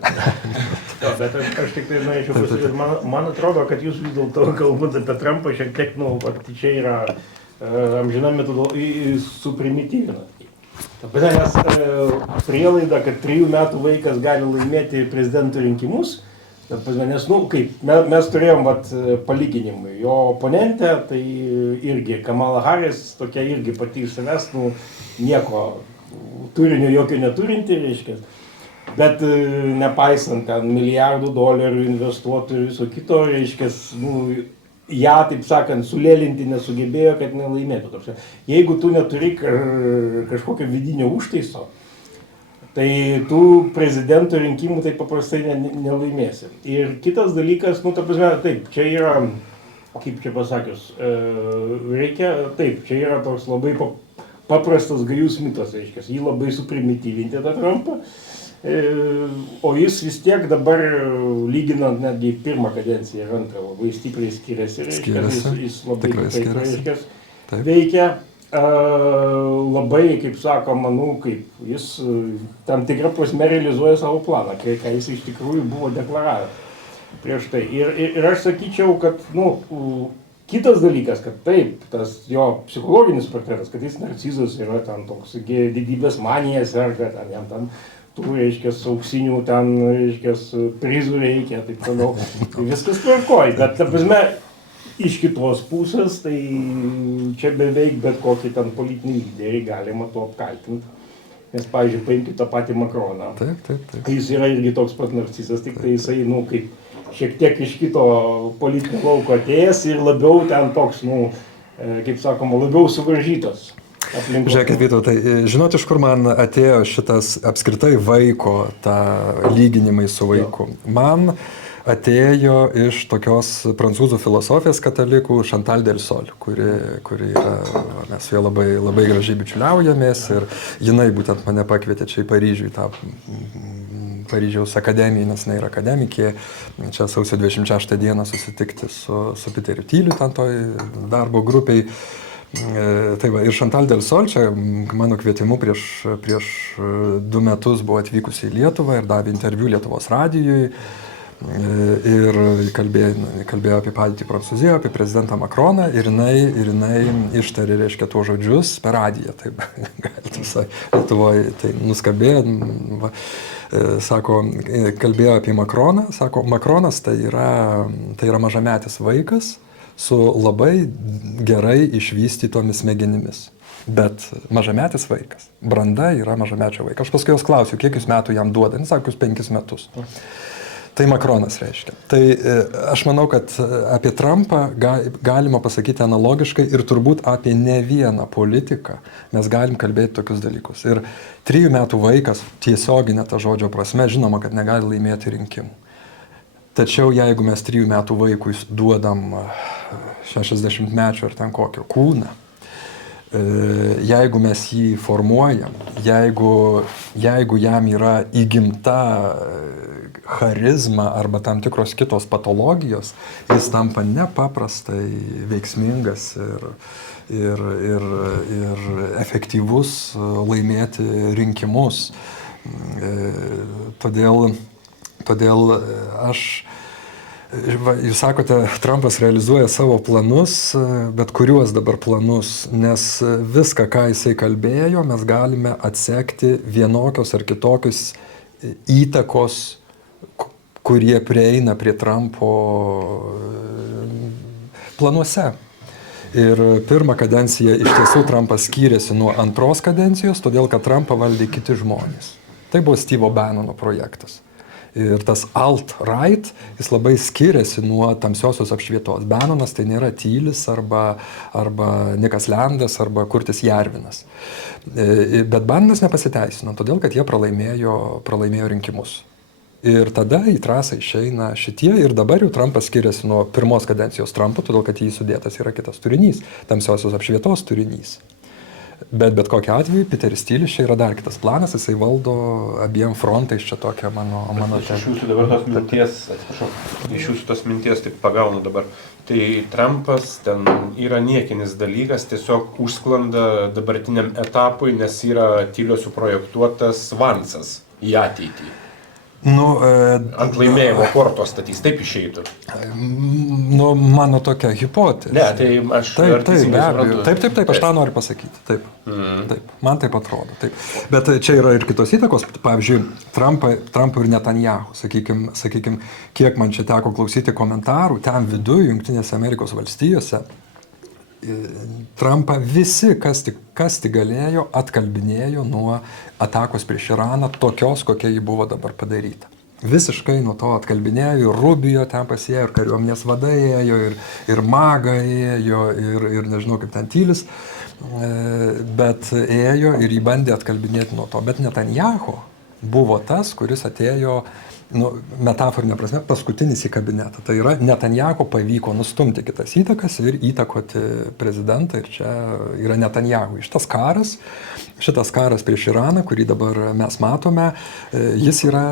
Bet aš tik tai norėčiau pasakyti, man atrodo, kad jūs vis dėlto kalbant apie Trumpą šiek tiek, čia yra amžina metodologija suprimityvina. Nes prielaida, kad 3 metų vaikas gali laimėti prezidento rinkimus, nes, mes turėjom palyginimui. Jo oponentė, tai irgi Kamala Harris, tokia irgi pati iš savęs, nieko turinio jokio neturinti, reiškia. Bet nepaisant ten milijardų dolerių investuotojų ir viso kito, reiškia, ją, taip sakant, sulėlinti nesugebėjo, kad nelaimėtų. Jeigu tu neturi kažkokio vidinio užtaiso, tai tų prezidentų rinkimų taip paprastai nelaimėsi. Ir kitas dalykas, nu, ta prasme, taip, čia yra, kaip čia pasakius, reikia, taip, čia yra toks labai paprastas gajus mitas, reiškia, jį labai suprimityvinti tą Trumpą, o jis vis tiek dabar, lyginant netgi pirmą kadenciją ir antrą, labai stipriai skiriasi, reiškia, jis labai taip, reiškia, veikia. Labai, kaip sakoma, nu, kaip jis tam tikrą prasme realizuoja savo planą, ką jis iš tikrųjų buvo deklaravęs prieš tai. Ir aš sakyčiau, kad, nu, kitas dalykas, kad taip, tas jo psichologinis portretas, kad jis narcizas yra ten toks didybės manija serga, ten jam ten tų, reiškia, auksinių ten, reiškia, prizų reikia, taip toliau. Tai viskas tvarkoj, bet, ta prasme, iš kitos pusės, tai čia beveik bet kokį ten politinį lyderį galima to apkaltinti. Nes, pavyzdžiui, paimkite tą patį Makroną. Taip. Jis yra irgi toks pat narcizas, tik tai jisai, nu, kaip šiek tiek iš kito politinio lauko atėjęs ir labiau ten toks, nu, kaip sakoma, labiau suvaržytas. Žiūrėkit, Vytautai, žinot, iš kur man atėjo šitas apskritai vaiko, tą lyginimai su vaiku? Man atėjo iš tokios prancūzų filosofijos katalikų Chantal Delsol, kuri yra, mes su ja labai gražiai bičiuliaujamės ir jinai būtent mane pakvietė čia į Paryžių, į tą Paryžiaus akademiją, nes jinai yra akademikė, čia sausio 26 dieną susitikti su Peteriu Tyliu, ten toj darbo grupiai. Tai va, ir Chantal Delsol čia mano kvietimu prieš 2 metus buvo atvykusi į Lietuvą ir davė interviu Lietuvos radijui. Ir kalbėjo apie padėtį Prancūzijoje, apie prezidentą Makroną ir jinai ištarė, reiškia, tuos žodžius per radiją, taip, galite visai Lietuvoje tai nuskambėjo, sako, kalbėjo apie Makroną, sako, Makronas tai yra mažametis vaikas su labai gerai išvystytomis smegenimis. Bet mažametis vaikas, branda yra mažamečio vaikas. Aš paskui jos klausiu, kiek jūs metų jam duoda, jis sako, 5 metus. Tai Makronas reiškia. Tai aš manau, kad apie Trumpą galima pasakyti analogiškai ir turbūt apie ne vieną politiką mes galim kalbėti tokius dalykus. Ir 3 metų vaikas, tiesioginė ta žodžio prasme, žinoma, kad negali laimėti rinkimų. Tačiau jeigu mes 3 metų vaikui duodam 60-mečio ar ten kokio kūną, jeigu mes jį formuojam, jeigu jam yra įgimta charizma arba tam tikros kitos patologijos, jis tampa nepaprastai veiksmingas ir efektyvus laimėti rinkimus. Todėl aš, jūs sakote, Trumpas realizuoja savo planus, bet kuriuos dabar planus, nes viską, ką jisai kalbėjo, mes galime atsekti vienokios ar kitokios įtakos, kurie prieina prie Trumpo planuose. Ir pirmą kadenciją iš tiesų Trumpas skyrėsi nuo antros kadencijos, todėl kad Trumpą valdė kiti žmonės. Tai buvo Steve'o Bannono projektas. Ir tas alt-right, jis labai skiriasi nuo tamsiosios apšvietos. Bannonas tai nėra Tylis arba Nikas Lendas arba Kurtis Jarvinas. Bet Bannonas nepasiteisino, todėl kad jie pralaimėjo rinkimus. Ir tada į trasą išeina šitie ir dabar jau Trumpas skiriasi nuo pirmos kadencijos Trumpo, todėl kad jį sudėtas yra kitas turinys, tamsiosios apšvietos turinys. Bet kokiu atveju Peteris Tylis čia yra dar kitas planas, jisai valdo abiem frontais, čia tokia mano Iš jūsų dabar tos minties, atsiprašau, iš jūsų tos minties taip pagaunu dabar. Tai Trumpas ten yra niekinis dalykas, tiesiog užsklanda dabartiniam etapui, nes yra Tylio suprojektuotas Vansas į ateitį. Ant laimėjimo kortos statys, taip išeitų. Mano tokia hipotezė. Ne, tai aš Taip, aš tą noriu pasakyti. Taip, man taip atrodo. Taip. Bet čia yra ir kitos įtakos. Pavyzdžiui, Trumpo ir Netanyahu, sakykim, kiek man čia teko klausyti komentarų, ten viduje, Jungtinėse Amerikos valstijose, Trumpą visi, kas tik galėjo, atkalbinėjo nuo atakos prieš Iraną, tokios, kokia ji buvo dabar padaryta. Visiškai nuo to atkalbinėjo, ir Rubio ten pasėjo, ir kariuomenės vadai ėjo, ir Maga ėjo, ir nežinau kaip ten Tylis, bet ėjo ir jį bandė atkalbinėti nuo to. Bet Netanyahu buvo tas, kuris atėjo, metaforinė prasme, paskutinis į kabinetą. Tai yra, Netanjahu pavyko nustumti kitas įtakas ir įtakoti prezidentą, ir čia yra Netanjahu. Šitas karas prieš Iraną, kurį dabar mes matome, jis yra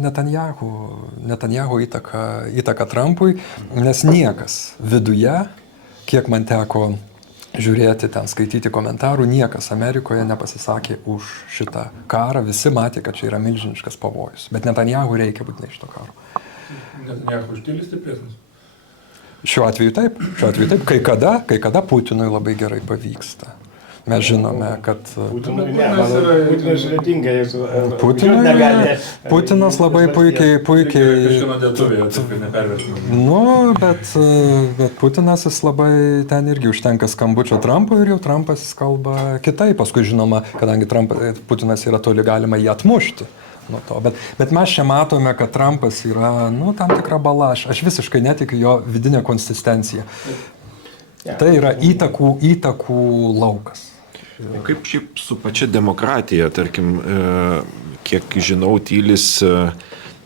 Netanjahu įtaka Trumpui, nes niekas viduje, kiek man teko žiūrėti, ten skaityti komentarų, niekas Amerikoje nepasisakė už šitą karą, visi matė, kad čia yra milžiniškas pavojus. Bet Netanjahu reikia būtinai šito karo. Netanjahu štilis stipresnis. Šiuo atveju taip. Kai kada Putinui labai gerai pavyksta. Mes žinome, kad Putinas labai puikiai bet Putinas jis labai ten irgi užtenka skambučio Trumpui ir jau Trumpas jis kalba kitaip. Paskui žinoma, kadangi Putinas yra toli, galima jį atmušti. Nuo to. Bet mes čia matome, kad Trumpas yra tam tikra bala. Aš visiškai netikiu jo vidinę konsistenciją. Tai yra įtakų laukas. O kaip šiaip su pačia demokratija, tarkim, kiek žinau, Tylis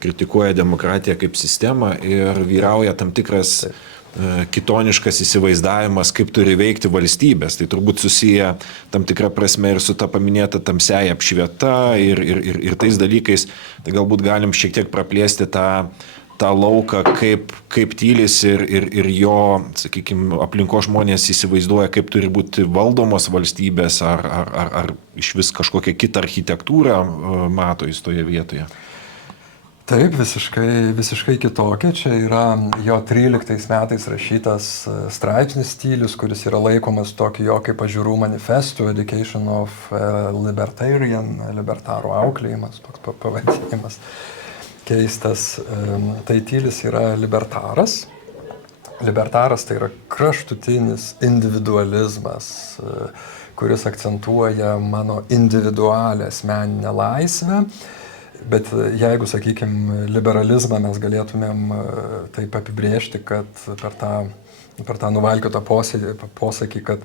kritikuoja demokratiją kaip sistemą ir vyrauja tam tikras kitoniškas įsivaizdavimas, kaip turi veikti valstybės. Tai turbūt susiję tam tikrą prasme ir su ta paminėta tamsiaja apšvieta ir tais dalykais. Tai galbūt galim šiek tiek praplėsti tą lauką, kaip Tylis ir jo, sakykime, aplinko žmonės įsivaizduoja, kaip turi būti valdomos valstybės, ar iš vis kažkokią kitą architektūrą mato jis toje vietoje. Taip, visiškai kitokia. Čia yra jo 13 metais rašytas straipsnis Tylius, kuris yra laikomas tokiu jo kaip pažiūrų manifestu, Education of Libertarian, libertarų auklėjimas, toks pavadinimas. Keistas. Tai Tylis yra libertaras. Libertaras tai yra kraštutinis individualizmas, kuris akcentuoja mano individualią asmeninę laisvę. Bet jeigu, sakykime, liberalizmą mes galėtumėm taip apibrėžti, kad per tą nuvalkiotą posakį, kad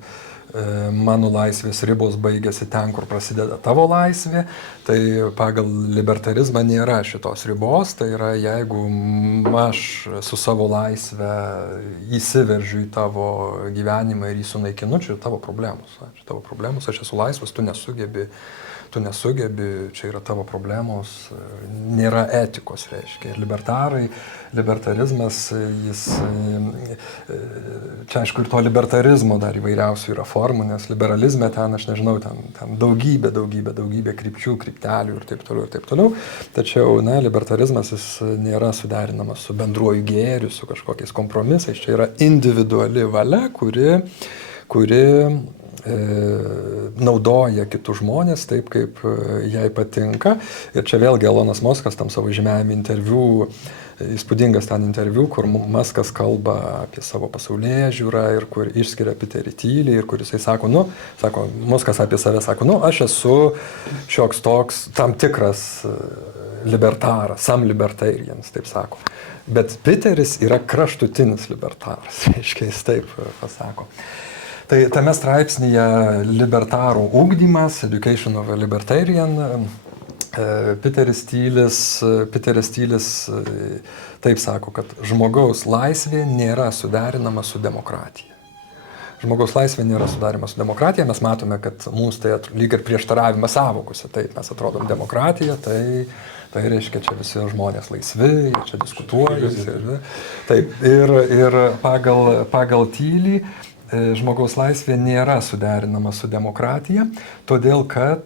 mano laisvės ribos baigėsi ten, kur prasideda tavo laisvė, tai pagal libertarizmą nėra šitos ribos, tai yra jeigu aš su savo laisvę įsiveržiu į tavo gyvenimą ir jį sunaikinu, čia tavo problemos. Aš esu laisvas, tu nesugebi, čia yra tavo problemos, nėra etikos, reiškia. Ir libertarizmas, čia aišku ir to libertarizmo dar įvairiausių yra formų, nes liberalizme ten, aš nežinau, ten daugybė krypčių, kryptelių ir taip toliau. Tačiau, libertarizmas jis nėra suderinamas su bendruoju gėriu, su kažkokiais kompromisais. Čia yra individuali valia, kuri naudoja kitus žmonės taip, kaip jai patinka. Ir čia vėlgi Elonas Muskas tam savo žymiajame interviu, įspūdingas ten interviu, kur Muskas kalba apie savo pasaulėžiūrą ir kur išskiria Peterį Tylį ir kur jisai sako, Muskas apie save sako, aš esu šioks toks tam tikras libertaras, some libertarians, taip sako. Bet Peteris yra kraštutinis libertaras, reiškia, jis taip pasako. Tai tame straipsnyje libertarų ugdymas, Education of a Libertarian, Peteris Tylis taip sako, kad žmogaus laisvė nėra suderinama su demokratija. Žmogaus laisvė nėra sudarima su demokratija, mes matome, kad mums tai lyg ir prieštaravimas sąvokose. Taip, mes atrodom demokratija, tai reiškia, čia visi žmonės laisvi, jie čia diskutuoja. Taip, ir pagal Tylį žmogaus laisvė nėra suderinama su demokratija, todėl kad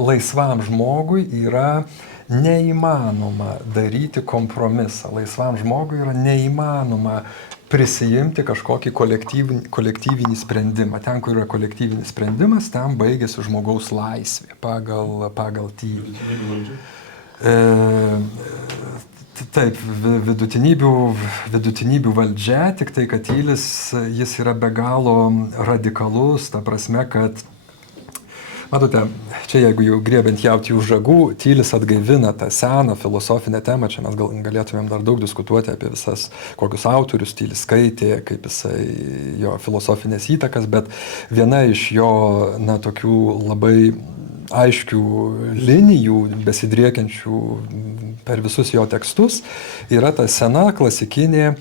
laisvam žmogui yra neįmanoma daryti kompromisą. Laisvam žmogui yra neįmanoma prisijimti kažkokį kolektyvinį sprendimą. Ten, kur yra kolektyvinis sprendimas, ten baigėsi žmogaus laisvė pagal Tylį. Taip, vidutinybių valdžia, tik tai, kad Tylis, jis yra be galo radikalus, ta prasme, kad, matote, čia jeigu jau griebiant jautį už ragų, Tylis atgaivina tą seną filosofinę temą, čia mes galėtumėm dar daug diskutuoti apie visas, kokius autorius Tylis skaitė, kaip jisai, jo filosofinės įtakas, bet viena iš jo, tokių labai aiškių linijų, besidriekiančių per visus jo tekstus, yra ta sena klasikinė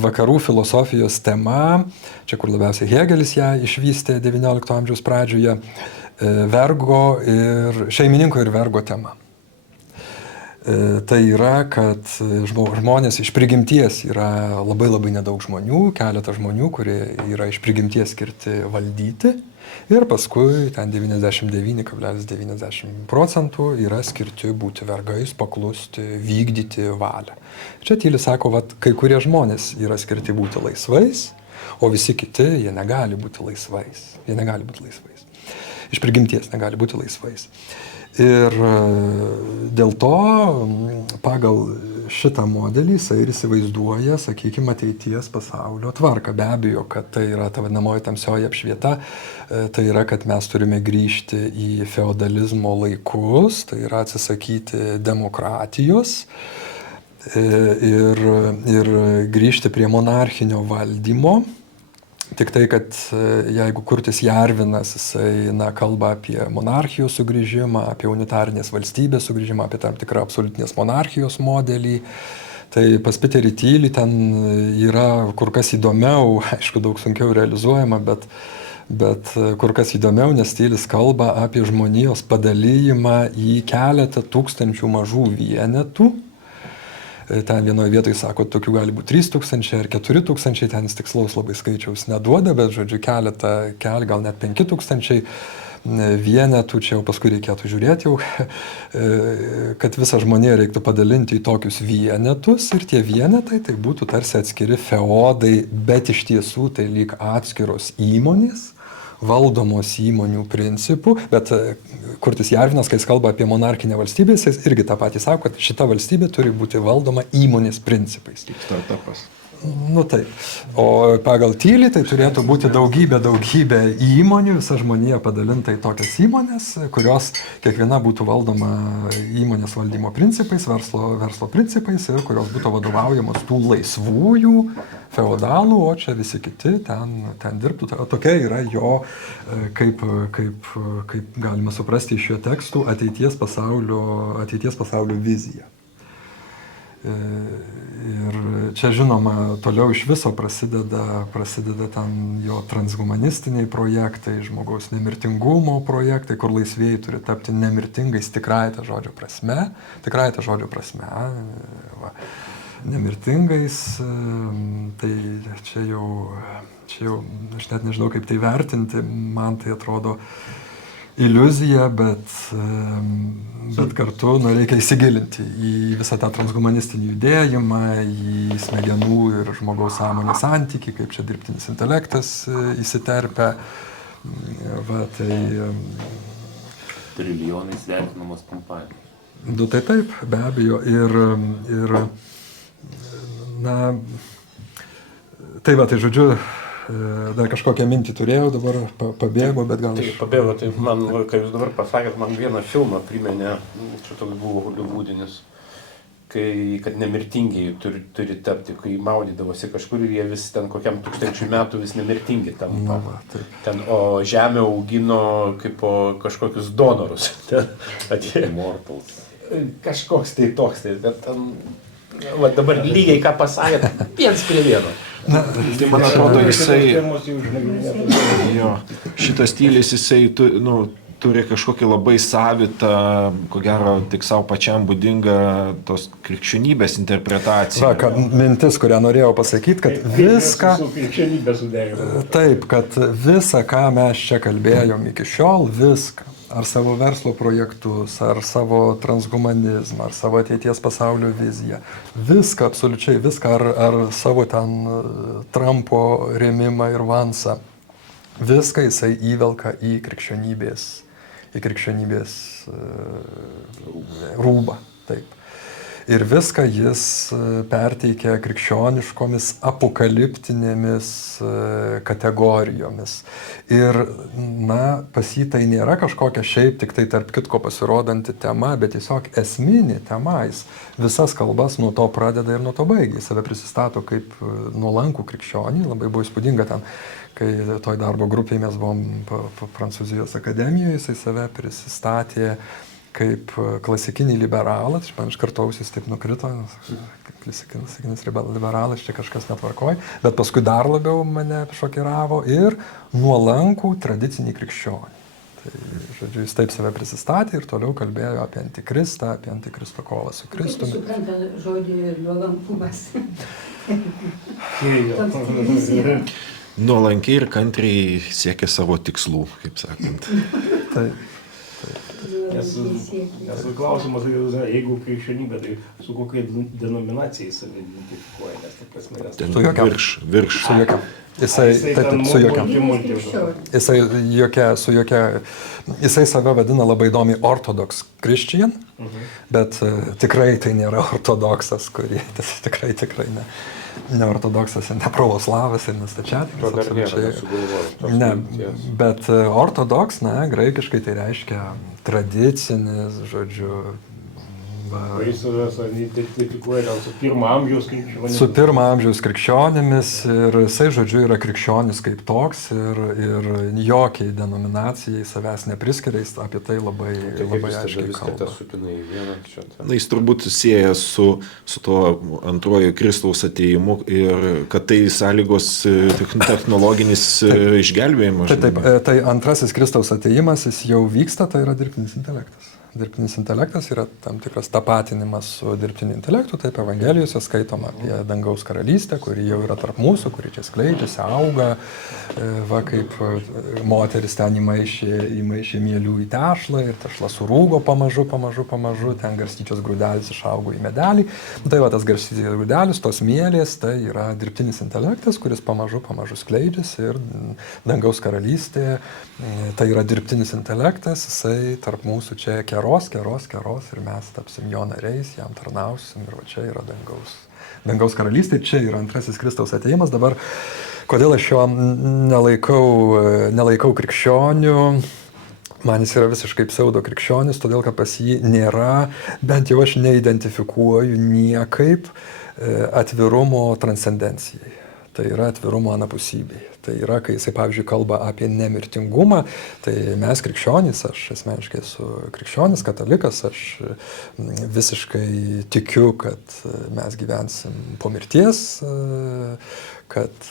vakarų filosofijos tema, čia kur labiausiai Hėgelis ją išvystė XIX amžiaus pradžioje, šeimininko ir vergo tema. Tai yra, kad žmonės iš prigimties yra labai nedaug žmonių, keletas žmonių, kurie yra iš prigimties skirti valdyti, ir paskui ten 99,90% yra skirti būti vergais, paklusti, vykdyti valią. Čia tyli sako, kai kurie žmonės yra skirti būti laisvais, o visi kiti, jie negali būti laisvais. Jie negali būti laisvais. Iš prigimties negali būti laisvais. Ir dėl to pagal šitą modelį jisai ir įsivaizduoja, sakykime, ateities pasaulio tvarką. Be abejo, kad tai yra ta vadinamoji tamsioji apšvieta, tai yra, kad mes turime grįžti į feodalizmo laikus, tai yra atsisakyti demokratijos ir grįžti prie monarchinio valdymo. Tik tai, kad jeigu Kurtis Jarvinas, jisai kalba apie monarchijos sugrįžimą, apie unitarinės valstybės sugrįžimą, apie tam tikrą absoliutinės monarchijos modelį, tai pas Peterį Tylį ten yra kur kas įdomiau, aišku, daug sunkiau realizuojama, bet kur kas įdomiau, nes Tylis kalba apie žmonijos padalijimą į keletą tūkstančių mažų vienetų. Ten vienoje vietoje sako, tokių gali būti 3000 ar 4000, ten tikslaus labai skaičiaus neduoda, bet žodžiu gal net 5000 vienetų, čia jau paskui reikėtų žiūrėti jau, kad visą žmoniją reiktų padalinti į tokius vienetus ir tie vienetai tai būtų tarsi atskiri feodai, bet iš tiesų tai lyg atskiros įmonės, valdomos įmonių principų, bet Kurtis Jarvinas, kai jis kalba apie monarchinę valstybę, jis irgi tą patį sako, kad šita valstybė turi būti valdoma įmonės principais. Kaip startupas. Nu taip. O pagal Tylį tai turėtų būti daugybė įmonių, visa žmonija padalinta į tokias įmonės, kurios kiekviena būtų valdoma įmonės valdymo principais, verslo principais ir kurios būtų vadovaujamos tų laisvųjų feodalų, o čia visi kiti ten dirbtų. Tokia yra jo, kaip galima suprasti iš šio tekstų, ateities pasaulio vizija. Ir čia žinoma toliau iš viso prasideda ten jo transhumanistiniai projektai, žmogaus nemirtingumo projektai, kur laisvieji turi tapti nemirtingais tikrąja ta žodžio prasme. Nemirtingais, tai čia jau aš net nežinau kaip tai vertinti, man tai atrodo iliuzija, bet kartu reikia įsigilinti į visą tą transhumanistinį judėjimą, į smegenų ir žmogaus sąmonės santykį, kaip čia dirbtinis intelektas įsiterpia. Trilijonais vertinamos kompanijos. Tai taip, be abejo. Tai žodžiu, dar kažkokią mintį turėjau, dabar pabėgo, bet gal... Tai man, kai jūs dabar pasakėt, man vieną filmą priminė, čia toks buvo holivudinis, kad nemirtingiai turi tapti, kai maudydavosi kažkur ir jie vis ten kokiam 1000 metų vis nemirtingi tampa. O žemė augino kaip kažkokius donorus. Immortals. Kažkoks tai toks, bet dabar lygiai ką pasakėt, viens prie vieno. Tai man atrodo, šitas Tylis, jisai turi kažkokį labai savitą, ko gero tik savo pačiam būdingą tos krikščionybės interpretaciją. Mintis, kurią norėjau pasakyti, kad viską... Taip, kad visą, ką mes čia kalbėjom iki šiol, viską. Ar savo verslo projektus, ar savo transhumanizmą, ar savo ateities pasaulio viziją. Viską, absoliučiai viską, ar savo ten Trumpo rėmimą ir Vansą. Viską jisai įvelka į krikščionybės rūbą. Taip. Ir viską jis perteikia krikščioniškomis apokaliptinėmis kategorijomis. Ir, pas jį tai nėra kažkokia šiaip tik tai tarp kitko pasirodanti tema, bet tiesiog esminė tema. Jis visas kalbas nuo to pradeda ir nuo to baigia. Jis save prisistato kaip nuolankų krikščionį. Labai buvo įspūdinga ten, kai toj darbo grupėje mes buvom Prancūzijos akademijoje, jisai save prisistatė kaip klasikinį liberalą, tai man iš karto ausis taip nukrito, klasikinis liberalas, čia kažkas netvarkoja, bet paskui dar labiau mane šokiravo ir nuolankų tradicinį krikščionį. Tai, žodžiu, jis taip save prisistatė ir toliau kalbėjo apie antikristą, apie antikristo kovą su Kristumi. Kaip supranta žodį nuolankumas? Nuolankiai ir kantriai siekia savo tikslų, kaip sakant. Tai, Nes klausimas, jeigu krikščionybė, tai su kokia denominacija jis save identifikuoja, nes ta prasme, nes... Ten Su jokiam. virš. su jokiam. Jisai save vadina labai įdomiai Orthodox Christian, bet tikrai tai nėra ortodoksas, tikrai ne ortodoksas, ne pravoslavas ir ne stačiatikius. Ne, bet ortodoks, graikiškai tai reiškia tradicinis, žodžiu, Jis identifikuoja su pirmo amžiaus krikščionimis. Su pirmo amžiaus krikščionimis ir jisai, žodžiu, yra krikščionis kaip toks ir jokiai denominacijai savęs nepriskiria, jis apie tai labai aiškiai kalba. Na, jis turbūt sieja su tuo antruoju Kristaus atėjimu ir kad tai sąlygos technologinis išgelbėjimas. Taip, tai antrasis Kristaus atėjimas, jis jau vyksta, tai yra dirbtinis intelektas. Dirbtinis intelektas yra tam tikras tapatinimas su dirbtiniu intelektu, taip Evangelijose skaitoma apie dangaus karalystę, kuri jau yra tarp mūsų, kuri čia skleidžiasi, auga, kaip moteris ten įmaišė mielių į tešlą ir tešla surūgo pamažu, ten garstyčios grūdelis išaugo į medelį. Tai tas garstyčios grūdelis, tos mielės, tai yra dirbtinis intelektas, kuris pamažu skleidžiasi ir dangaus karalystė, tai yra dirbtinis intelektas, jisai tarp mūsų čia keros ir mes tapsim jo nariais, jam tarnausim ir va čia yra dangaus karalystė, čia yra antrasis Kristaus atėjimas. Dabar, kodėl aš jo nelaikau krikščioniu, man jis yra visiškai pseudo krikščionis, todėl kad pas jį nėra, bent jau aš neidentifikuoju niekaip atvirumo transcendencijai. Tai yra atvirumo anapusybei. Tai yra, kai jisai, pavyzdžiui, kalba apie nemirtingumą, tai mes krikščionys, aš asmeniškai esu krikščionis, katalikas, aš visiškai tikiu, kad mes gyvensim po mirties, kad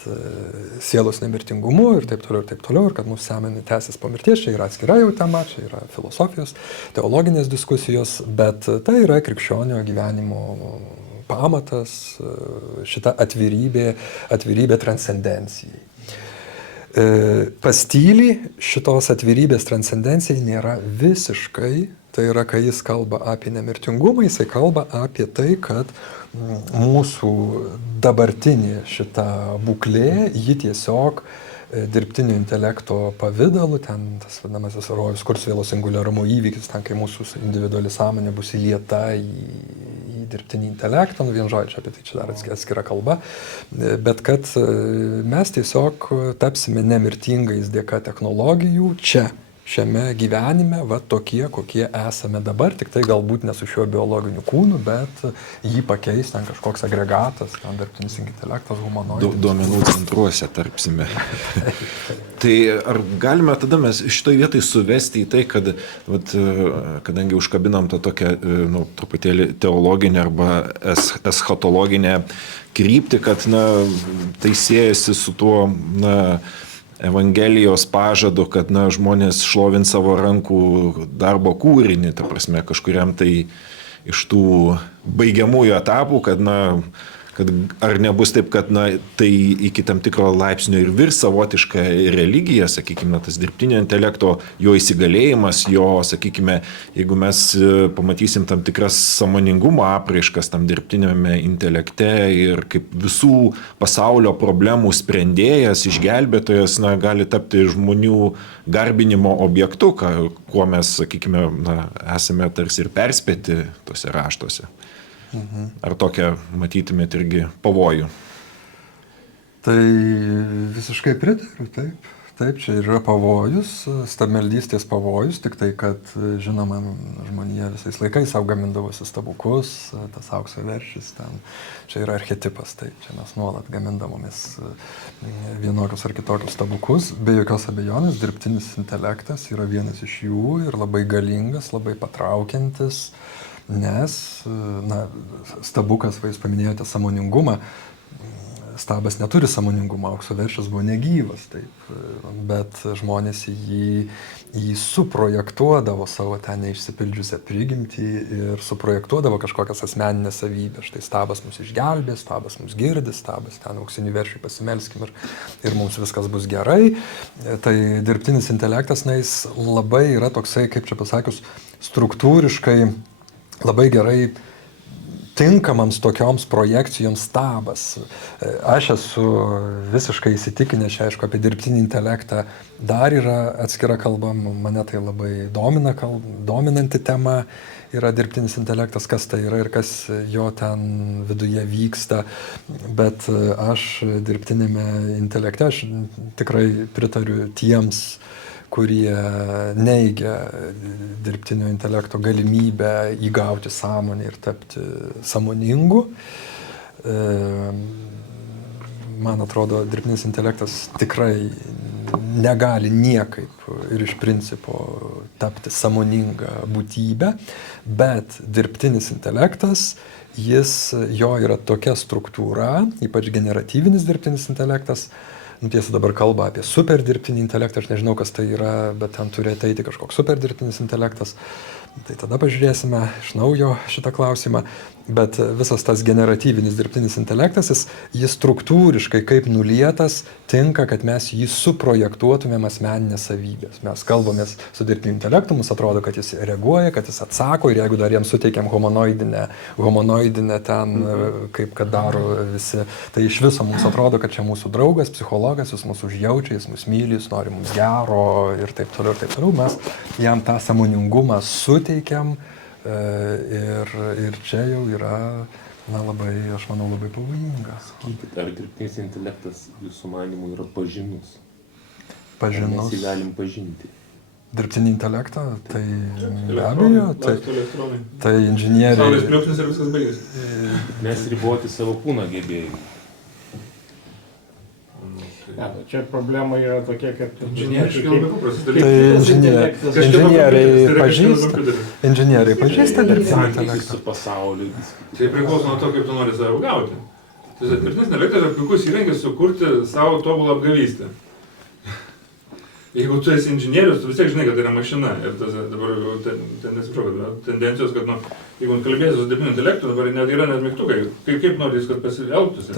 sielos nemirtingumu ir taip toliau, ir kad mūsų sąmonė tęsis po mirties. Čia yra atskira jau tema, čia yra filosofijos, teologinės diskusijos, bet tai yra krikščionio gyvenimo pamatas, šita atvirybė transcendencijai. Pastyli šitos atvirybės transcendencijai nėra visiškai, tai yra, kai jis kalba apie nemirtingumą, jisai kalba apie tai, kad mūsų dabartinė šita būklė, ji tiesiog dirbtinio intelekto pavidalu, ten tas vadinamasis rojus kursvėlo singuliarumo įvykis, ten kai mūsų individuali sąmonė bus įlieta į dirbtinį intelektą, vien žodžiu, apie tai čia dar atskira kalba, bet kad mes tiesiog tapsime nemirtingais dėka technologijų čia, šiame gyvenime, tokie, kokie esame dabar, tik tai galbūt ne su šiuo biologiniu kūnu, bet jį pakeis ten kažkoks agregatas, ten dirbtinis intelektas, humanoidas. Duomenų centruose tarpsime. Tai ar galime tada mes šitoj vietoj suvesti į tai, kad, kadangi užkabinam tą tokią, truputėlį teologinę arba eschatologinę kryptį, kad, tai siejasi su tuo, Evangelijos pažadu, kad žmonės šlovins savo rankų darbo kūrinį, ta prasme, kažkuriam tai iš tų baigiamųjų etapų, kad ar nebus taip, kad tai iki tam tikro laipsnio ir virs savotišką religiją, sakykime, tas dirbtinio intelekto, jo įsigalėjimas, jo, sakykime, jeigu mes pamatysim tam tikras sąmoningumo apraiškas tam dirbtiniame intelekte ir kaip visų pasaulio problemų sprendėjas, išgelbėtojas, gali tapti žmonių garbinimo objektu, kuo mes, sakykime, esame tarsi ir perspėti tose raštuose. Ar tokią matytumėt irgi pavojų? Tai visiškai pritariu, taip. Taip, čia yra pavojus, stabmeldystės pavojus, tik tai, kad, žinoma, žmonija visais laikais savo gamindavosi stabukus, tas aukso veršis, ten, čia yra archetipas, tai čia mes nuolat gamindavomės vienokius ar kitokius stabukus. Be jokios abejonės, dirbtinis intelektas yra vienas iš jų ir labai galingas, labai patraukiantis, nes, na, stabukas, va, jūs paminėjote sąmoningumą, stabas neturi sąmoningumo, aukso veršis buvo negyvas, taip, bet žmonės jį suprojektuodavo savo ten neišsipildžiusią prigimtį ir suprojektuodavo kažkokias asmeninės savybės. Štai stabas mus išgelbės, stabas mus girdi, stabas ten auksinių veršių pasimelskim ir mums viskas bus gerai. Tai dirbtinis intelektas, na, jis labai yra toksai, kaip čia pasakius, struktūriškai labai gerai tinkamams tokioms projekcijoms stabas. Aš esu visiškai įsitikinęs, aišku, apie dirbtinį intelektą. Dar yra atskira kalba, mane tai labai dominanti tema yra dirbtinis intelektas, kas tai yra ir kas jo ten viduje vyksta. Bet aš dirbtinėme intelekte, aš tikrai pritariu tiems, kurie neigia dirbtinio intelekto galimybę įgauti sąmonę ir tapti sąmoningu. Man atrodo, dirbtinis intelektas tikrai negali niekaip ir iš principo tapti sąmoningą būtybę, bet dirbtinis intelektas, jo yra tokia struktūra, ypač generatyvinis dirbtinis intelektas. Tiesa, dabar kalba apie superdirbtinį intelektą, aš nežinau, kas tai yra, bet ten turi ateiti kažkoks superdirbtinis intelektas. Tai tada pažiūrėsime iš naujo šitą klausimą. Bet visas tas generatyvinis dirbtinis intelektas, jis struktūriškai kaip nulietas tinka, kad mes jį suprojektuotumėm asmeninės savybės. Mes kalbamės su dirbtiniu intelektu, mums atrodo, kad jis reaguoja, kad jis atsako ir jeigu dar jam suteikiam homonoidinę ten, kaip kad daro visi, tai iš viso mums atrodo, kad čia mūsų draugas, psichologas, jis mūsų užjaučia, jis mus myli, jis nori mums gero ir taip toliau, ir taip toliau. Mes jam tą sąmoningumą suteikiam. Ir čia jau yra, na, labai, aš manau, labai pavojinga. Sakykit, ar dirbtinis intelektas jūsų manimų yra pažinus? Pažinus. Mes jį galim pažinti. Dirbtinį intelektą, tai be abejo, tai inžinieriai. Saulės pliūpsnis ir viskas baigėsi. Mes riboti savo kūno gebėjimą. Ne, čia problema yra tokia, kad Inžinieriškai labai paprastas Tai dalykas. inžinieriai pažįsta dirbtinį Santykis intelektą. su pasauliu. Tai priklauso nuo to, kaip tu nori save apgauti. Tai dirbtinis intelektas yra puikus įrankis sukurti savo tobulą apgavystę. Jeigu tu esi inžinierius, tu vis tiek žinai, kad tai yra mašina. Ir tas dabar ten nesiprašau, kad tendencijos, kad jeigu kalbėsi su dirbtiniu intelektu, dabar net yra net mygtukai. Kaip nori jis, kad pasielgtųsi.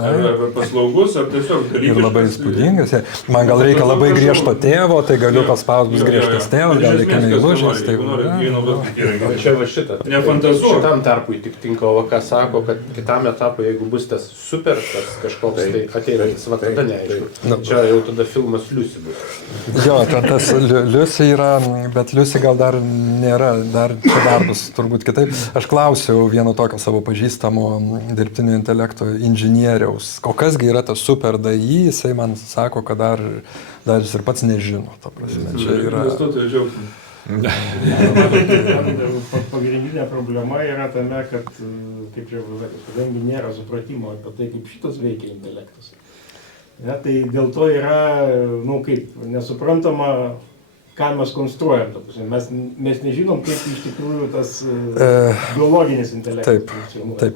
Ar paslaugus, ar tiesiog dalykas. Ir labai įspūdingas. Man gal reikia labai griežto tėvo, tai galiu paspaust bus griežtas tėvas, gal reikia meilužės. Čia va šitą. Nefantazuok. Šitam tarpui tik tinka, o ką sako, kad kitam etapui, jeigu bus tas super, tas kažkoks tai ateinantis, va tada neaišku. Čia jau tada filmas Liusi bus. Jo, tas Liusi yra, bet Liusi gal dar nėra, dar čia dar bus turbūt kitaip. Aš klausiau vieno tokio savo pažįstamo dirbtinio intelekto inžinieriaus, o kasgi yra tas super DAI, jisai man sako, kad dar jis ir pats nežino, ta prasme. Čia yra... Pagrindinė problema yra tame, kad, kaip čia pasakyti, kadangi nėra supratimo apie tai, kaip šitas veikia intelektas. Ja, tai dėl to yra, kaip nesuprantama, ką mes konstruojam. Mes nežinom, kaip iš tikrųjų tas biologinis intelektas funkcionuoja. Taip.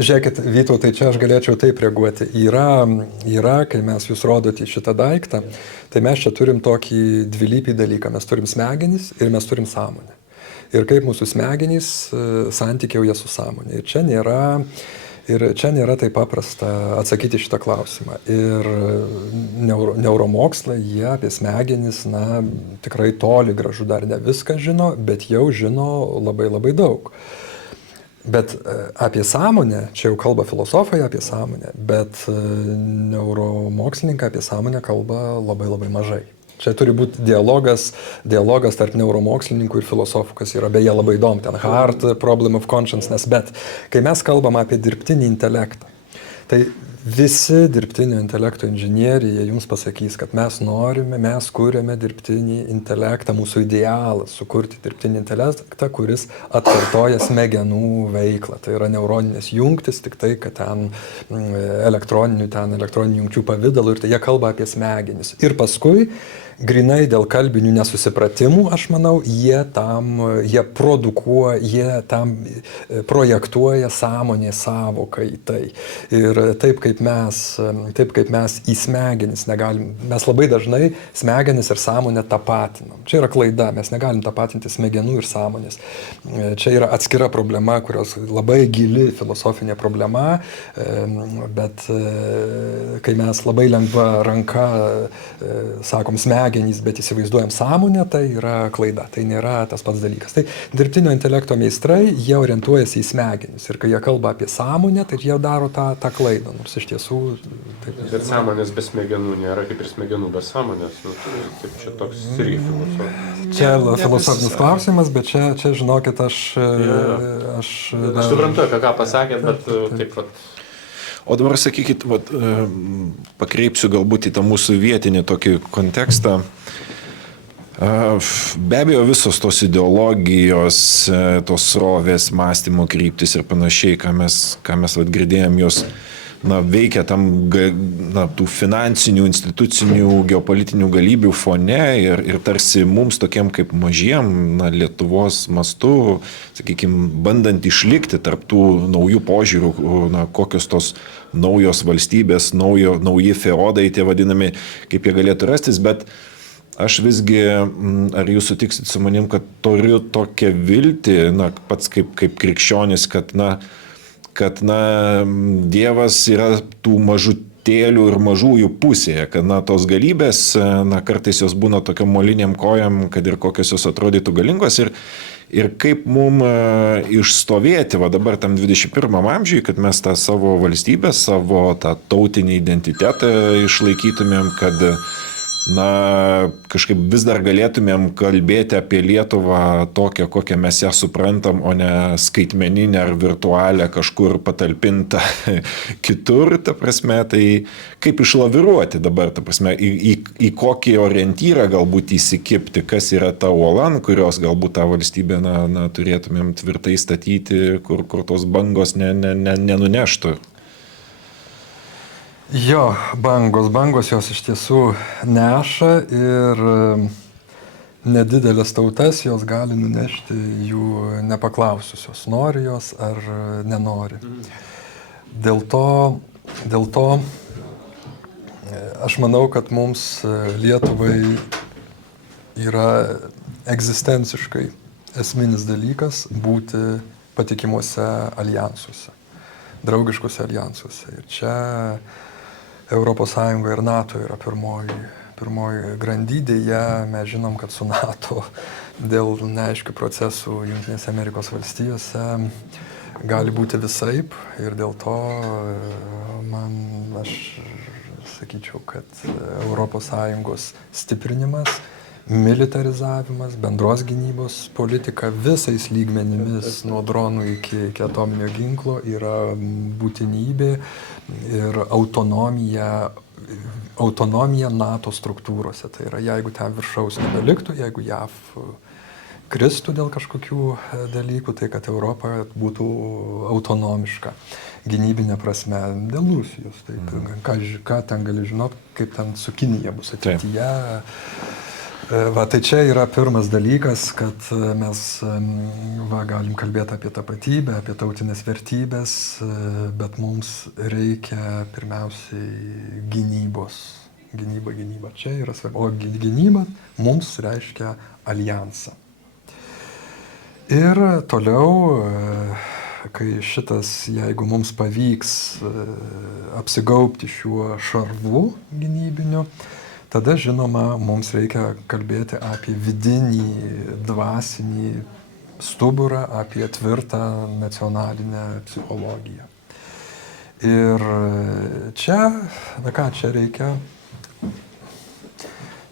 Žiūrėkit, Vytautai, čia aš galėčiau taip reaguoti. Yra, kai mes jūs rodote šitą daiktą, tai mes čia turim tokį dvilypį dalyką. Mes turim smegenis ir mes turim sąmonę. Ir kaip mūsų smegenys santykiauja su sąmonė. Ir čia nėra taip paprasta atsakyti šitą klausimą. Ir neuromokslai, jie apie smegenis, tikrai toli gražu dar ne viską žino, bet jau žino labai labai daug. Bet apie sąmonę, čia jau kalba filosofai apie sąmonę, bet neuromokslininkai apie sąmonę kalba labai labai mažai. Čia turi būti dialogas tarp neuromokslininkų ir filosofų, kas yra beje labai įdomu, ten hard problem of consciousness, bet kai mes kalbam apie dirbtinį intelektą, tai visi dirbtinio intelekto inžinieriai jums pasakys, kad mes kūrėme dirbtinį intelektą, mūsų idealas sukurti dirbtinį intelektą, kuris atkartoja smegenų veiklą. Tai yra neuroninės jungtis, tik tai, kad ten elektroninių jungčių pavidalų ir tai jie kalba apie smegenis. Ir paskui grinai dėl kalbinių nesusipratimų, aš manau, jie tam projektuoja sąmonės sąvoką į tai. Ir taip kaip mes į smegenis negalim, mes labai dažnai smegenis ir sąmonę tapatinam. Čia yra klaida, mes negalim tapatinti smegenų ir sąmonės. Čia yra atskira problema, kurios labai gili filosofinė problema, bet kai mes labai lengva ranka sakom smegenys, bet įsivaizduojam sąmonę, tai yra klaida, tai nėra tas pats dalykas. Tai dirbtinio intelekto meistrai, jie orientuojasi į smegenis ir kai jie kalba apie sąmonę, tai jie daro tą klaidą, nors iš tiesų... Taip, bet sąmonės be smegenų nėra, kaip ir smegenų be sąmonės. Taip čia toks irgi filosofinis. Čia filosofinis klausimas, bet čia žinokit, aš suprantu, apie ką pasakėt, bet taip pat... O dabar sakykit, pakreipsiu galbūt į tą mūsų vietinį tokį kontekstą. Be abejo, visos tos ideologijos, tos srovės, mąstymo kryptis ir panašiai, ką mes girdėjom, jos veikia tam tų finansinių, institucinių, geopolitinių galybių fone ir tarsi mums tokiem kaip mažiem Lietuvos mastu, sakykime, bandant išlikti tarp tų naujų požiūrių, kokios tos naujos valstybės, nauji feodai, tie vadinami, kaip jie galėtų rastis, bet aš visgi, ar jūs sutiksit su manim, kad turiu tokią viltį, pats kaip krikščionis, kad Dievas yra tų mažutėlių ir mažųjų pusėje, kad tos galybės, kartais jos būna tokiam moliniam kojam, kad ir kokios jos atrodytų galingos ir kaip mum išstovėti dabar tam 21 amžiui, kad mes tą savo valstybę, savo tą tautinį identitetą išlaikytumėm, kad kažkaip vis dar galėtumėm kalbėti apie Lietuvą tokią, kokią mes ją suprantam, o ne skaitmeninę ar virtualią kažkur patalpintą kitur, ta prasme, tai kaip išlaviruoti dabar, ta prasme, į kokį orientyrą galbūt įsikibti, kas yra ta uola, kurios galbūt tą valstybę turėtumėm tvirtai statyti, kur tos bangos nenuneštų. Jo, bangos jos iš tiesų neša ir nedidelės tautas jos gali nunešti jų nepaklaususios, nori jos ar nenori. Dėl to aš manau, kad mums Lietuvai yra egzistenciškai esminis dalykas būti patikimuose aljansuose, draugiškuose aljansuose. Ir čia Europos Sąjunga ir NATO yra pirmoji grandy. Deja, mes žinom, kad su NATO dėl neaiškių procesų Jungtinėse Amerikos valstijose gali būti visaip ir dėl to aš sakyčiau, kad Europos Sąjungos stiprinimas, militarizavimas, bendros gynybos politika visais lygmenimis nuo dronų iki atominio ginklo yra būtinybė ir autonomija NATO struktūrose. Tai yra, jeigu ten viršaus nebeliktų, jeigu JAV kristų dėl kažkokių dalykų, tai kad Europa būtų autonomiška gynybinė prasme dėl Rusijos. Tai ką ten gali žinot, kaip ten su Kinija bus ateityje. Tai čia yra pirmas dalykas, kad mes galim kalbėti apie tapatybę, apie tautinės vertybės, bet mums reikia pirmiausiai gynybos. Gynyba. Čia yra svarbu. O gynyba mums reiškia aljansą. Ir toliau, kai jeigu mums pavyks apsigaubti šiuo šarvu gynybiniu, tada, žinoma, mums reikia kalbėti apie vidinį, dvasinį stuburą, apie tvirtą nacionalinę psichologiją. Ir čia reikia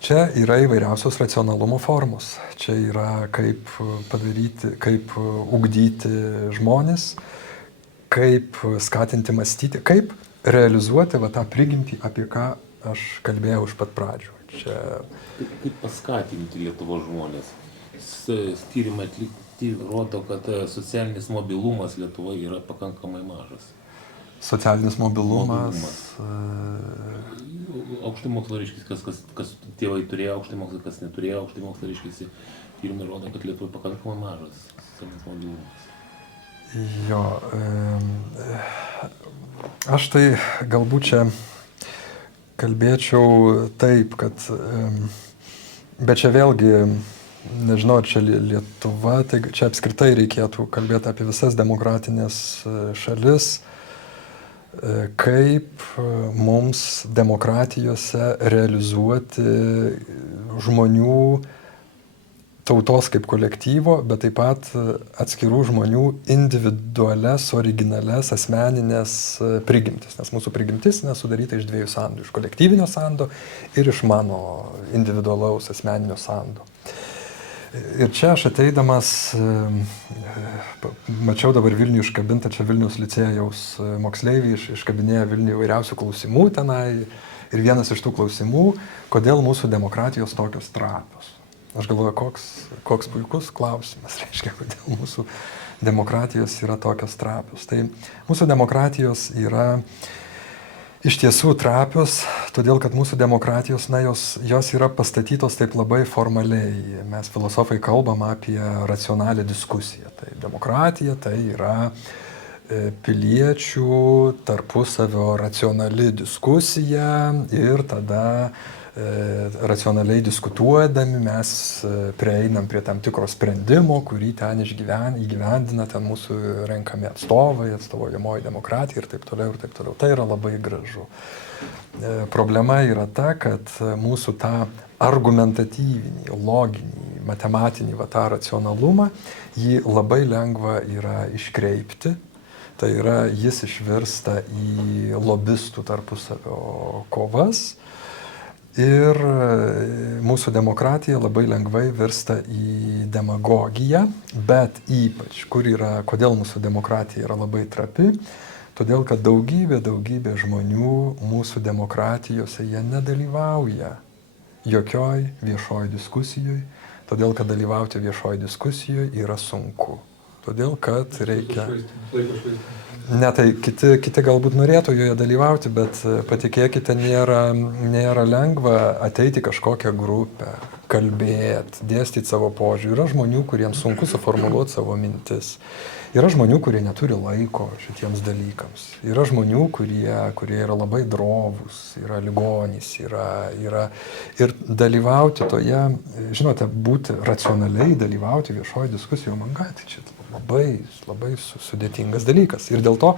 Čia yra įvairiausios racionalumo formos. Čia yra kaip padaryti, kaip ugdyti žmonės, kaip skatinti mąstyti, kaip realizuoti va tą prigimtį, apie ką aš kalbėjau iš pat pradžių. Čia... Kaip paskatinti Lietuvos žmonės? Tyrimai atlikti rodo, kad socialinis mobilumas Lietuvoje yra pakankamai mažas. Socialinis mobilumas. Aukštai mokslo reiškia, kas tėvai turėjo aukštai mokslo, kas neturėjo aukštai mokslo reiškia, tyrimai rodo, kad Lietuvoje pakankamai mažas socialinis mobilumas. Jo, aš tai galbūt čia kalbėčiau taip, kad, bet čia vėlgi, nežinau, ar čia Lietuva, tai čia apskritai reikėtų kalbėti apie visas demokratinės šalis, kaip mums demokratijose realizuoti žmonių tautos kaip kolektyvo, bet taip pat atskirų žmonių individualias, originalias, asmeninės prigimtis. Nes mūsų prigimtis sudaryta iš dviejų sandų. Iš kolektyvinio sando ir iš mano individualaus asmeninio sando. Ir čia aš ateidamas, mačiau dabar Vilnių iškabintą, čia Vilniaus licėjaus moksleiviai iškabinėja Vilnių įvairiausių klausimų tenai. Ir vienas iš tų klausimų, kodėl mūsų demokratijos tokios trapios. Aš galvoju, koks puikus klausimas, reiškia, kodėl mūsų demokratijos yra tokios trapios. Tai mūsų demokratijos yra iš tiesų trapios, todėl kad mūsų demokratijos, jos yra pastatytos taip labai formaliai. Mes filosofai kalbam apie racionalią diskusiją. Tai demokratija tai yra piliečių tarpusavio racionali diskusija ir tada racionaliai diskutuodami mes prieinam prie tam tikro sprendimo, kurį ten įgyvendina ten mūsų renkami atstovai, atstovaujamoj demokratija ir taip toliau, ir taip toliau. Tai yra labai gražu. Problema yra ta, kad mūsų tą argumentatyvinį, loginį, matematinį tą racionalumą, jį labai lengva yra iškreipti. Tai yra, jis išvirsta į lobistų tarpusavio kovas. Ir mūsų demokratija labai lengvai virsta į demagogiją, bet ypač, kodėl mūsų demokratija yra labai trapi, todėl kad daugybė žmonių mūsų demokratijose jie nedalyvauja jokioj viešoj diskusijoj, todėl kad dalyvauti viešoj diskusijoj yra sunku. Todėl kad reikia... Ne, tai kiti galbūt norėtų joje dalyvauti, bet patikėkite, nėra lengva ateiti į kažkokią grupę, kalbėti, dėstyti savo požiūrį. Yra žmonių, kuriems sunku suformuluoti savo mintis. Yra žmonių, kurie neturi laiko šitiems dalykams. Yra žmonių, kurie yra labai drovūs, yra ligonys, yra ir dalyvauti toje, žinote, būti racionaliai dalyvauti viešoje diskusijoje, man gal, tai čia labai sudėtingas dalykas. Ir dėl to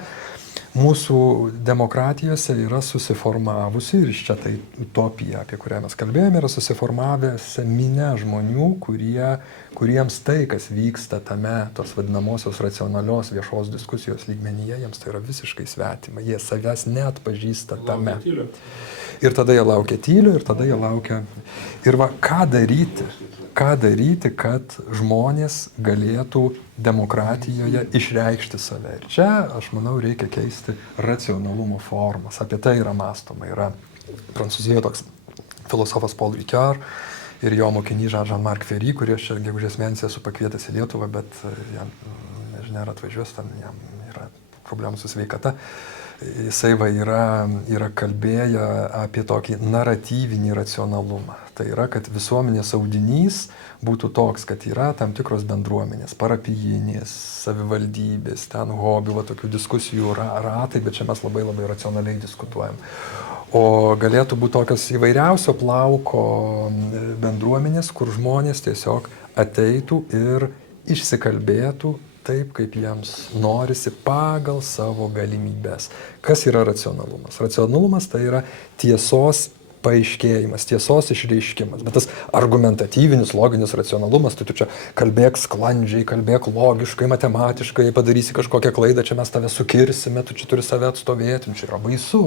mūsų demokratijose yra susiformavusi, ir iš čia tai utopija, apie kurią mes kalbėjome, yra susiformavęs minia žmonių, kuriems tai, kas vyksta tame, tos vadinamosios racionalios viešos diskusijos lygmenyje, jiems tai yra visiškai svetima. Jie savęs neatpažįsta tame. Ir tada jie laukia tylių, ir tada jie laukia. Ir ką daryti? Ką daryti, kad žmonės galėtų demokratijoje išreikšti save. Ir čia, aš manau, reikia keisti racionalumo formas. Apie tai yra mąstoma. Yra Prancūzijoje toks filosofas Paul Ricoeur ir jo mokinys Jean-Marc Ferry, kurie aš čia gegužės mėnesį esu pakvietęs į Lietuvą, bet jam, nežinia, ar atvažiuos, ten jam yra problemų su sveikata. Jisai yra kalbėję apie tokį naratyvinį racionalumą. Tai yra, kad visuomenės audinys būtų toks, kad yra tam tikros bendruomenės, parapijinės, savivaldybės, ten hobių, tokių diskusijų ratai, bet čia mes labai racionaliai diskutuojam. O galėtų būti tokios įvairiausio plauko bendruomenės, kur žmonės tiesiog ateitų ir išsikalbėtų taip, kaip jiems norisi pagal savo galimybės. Kas yra racionalumas? Racionalumas tai yra tiesos paaiškėjimas, tiesos išreiškimas. Bet tas argumentatyvinis, loginis racionalumas, tai tu čia kalbėk sklandžiai, kalbėk logiškai, matematiškai, padarysi kažkokią klaidą, čia mes tave sukirsime, tu čia turi save atstovėti, čia yra baisu.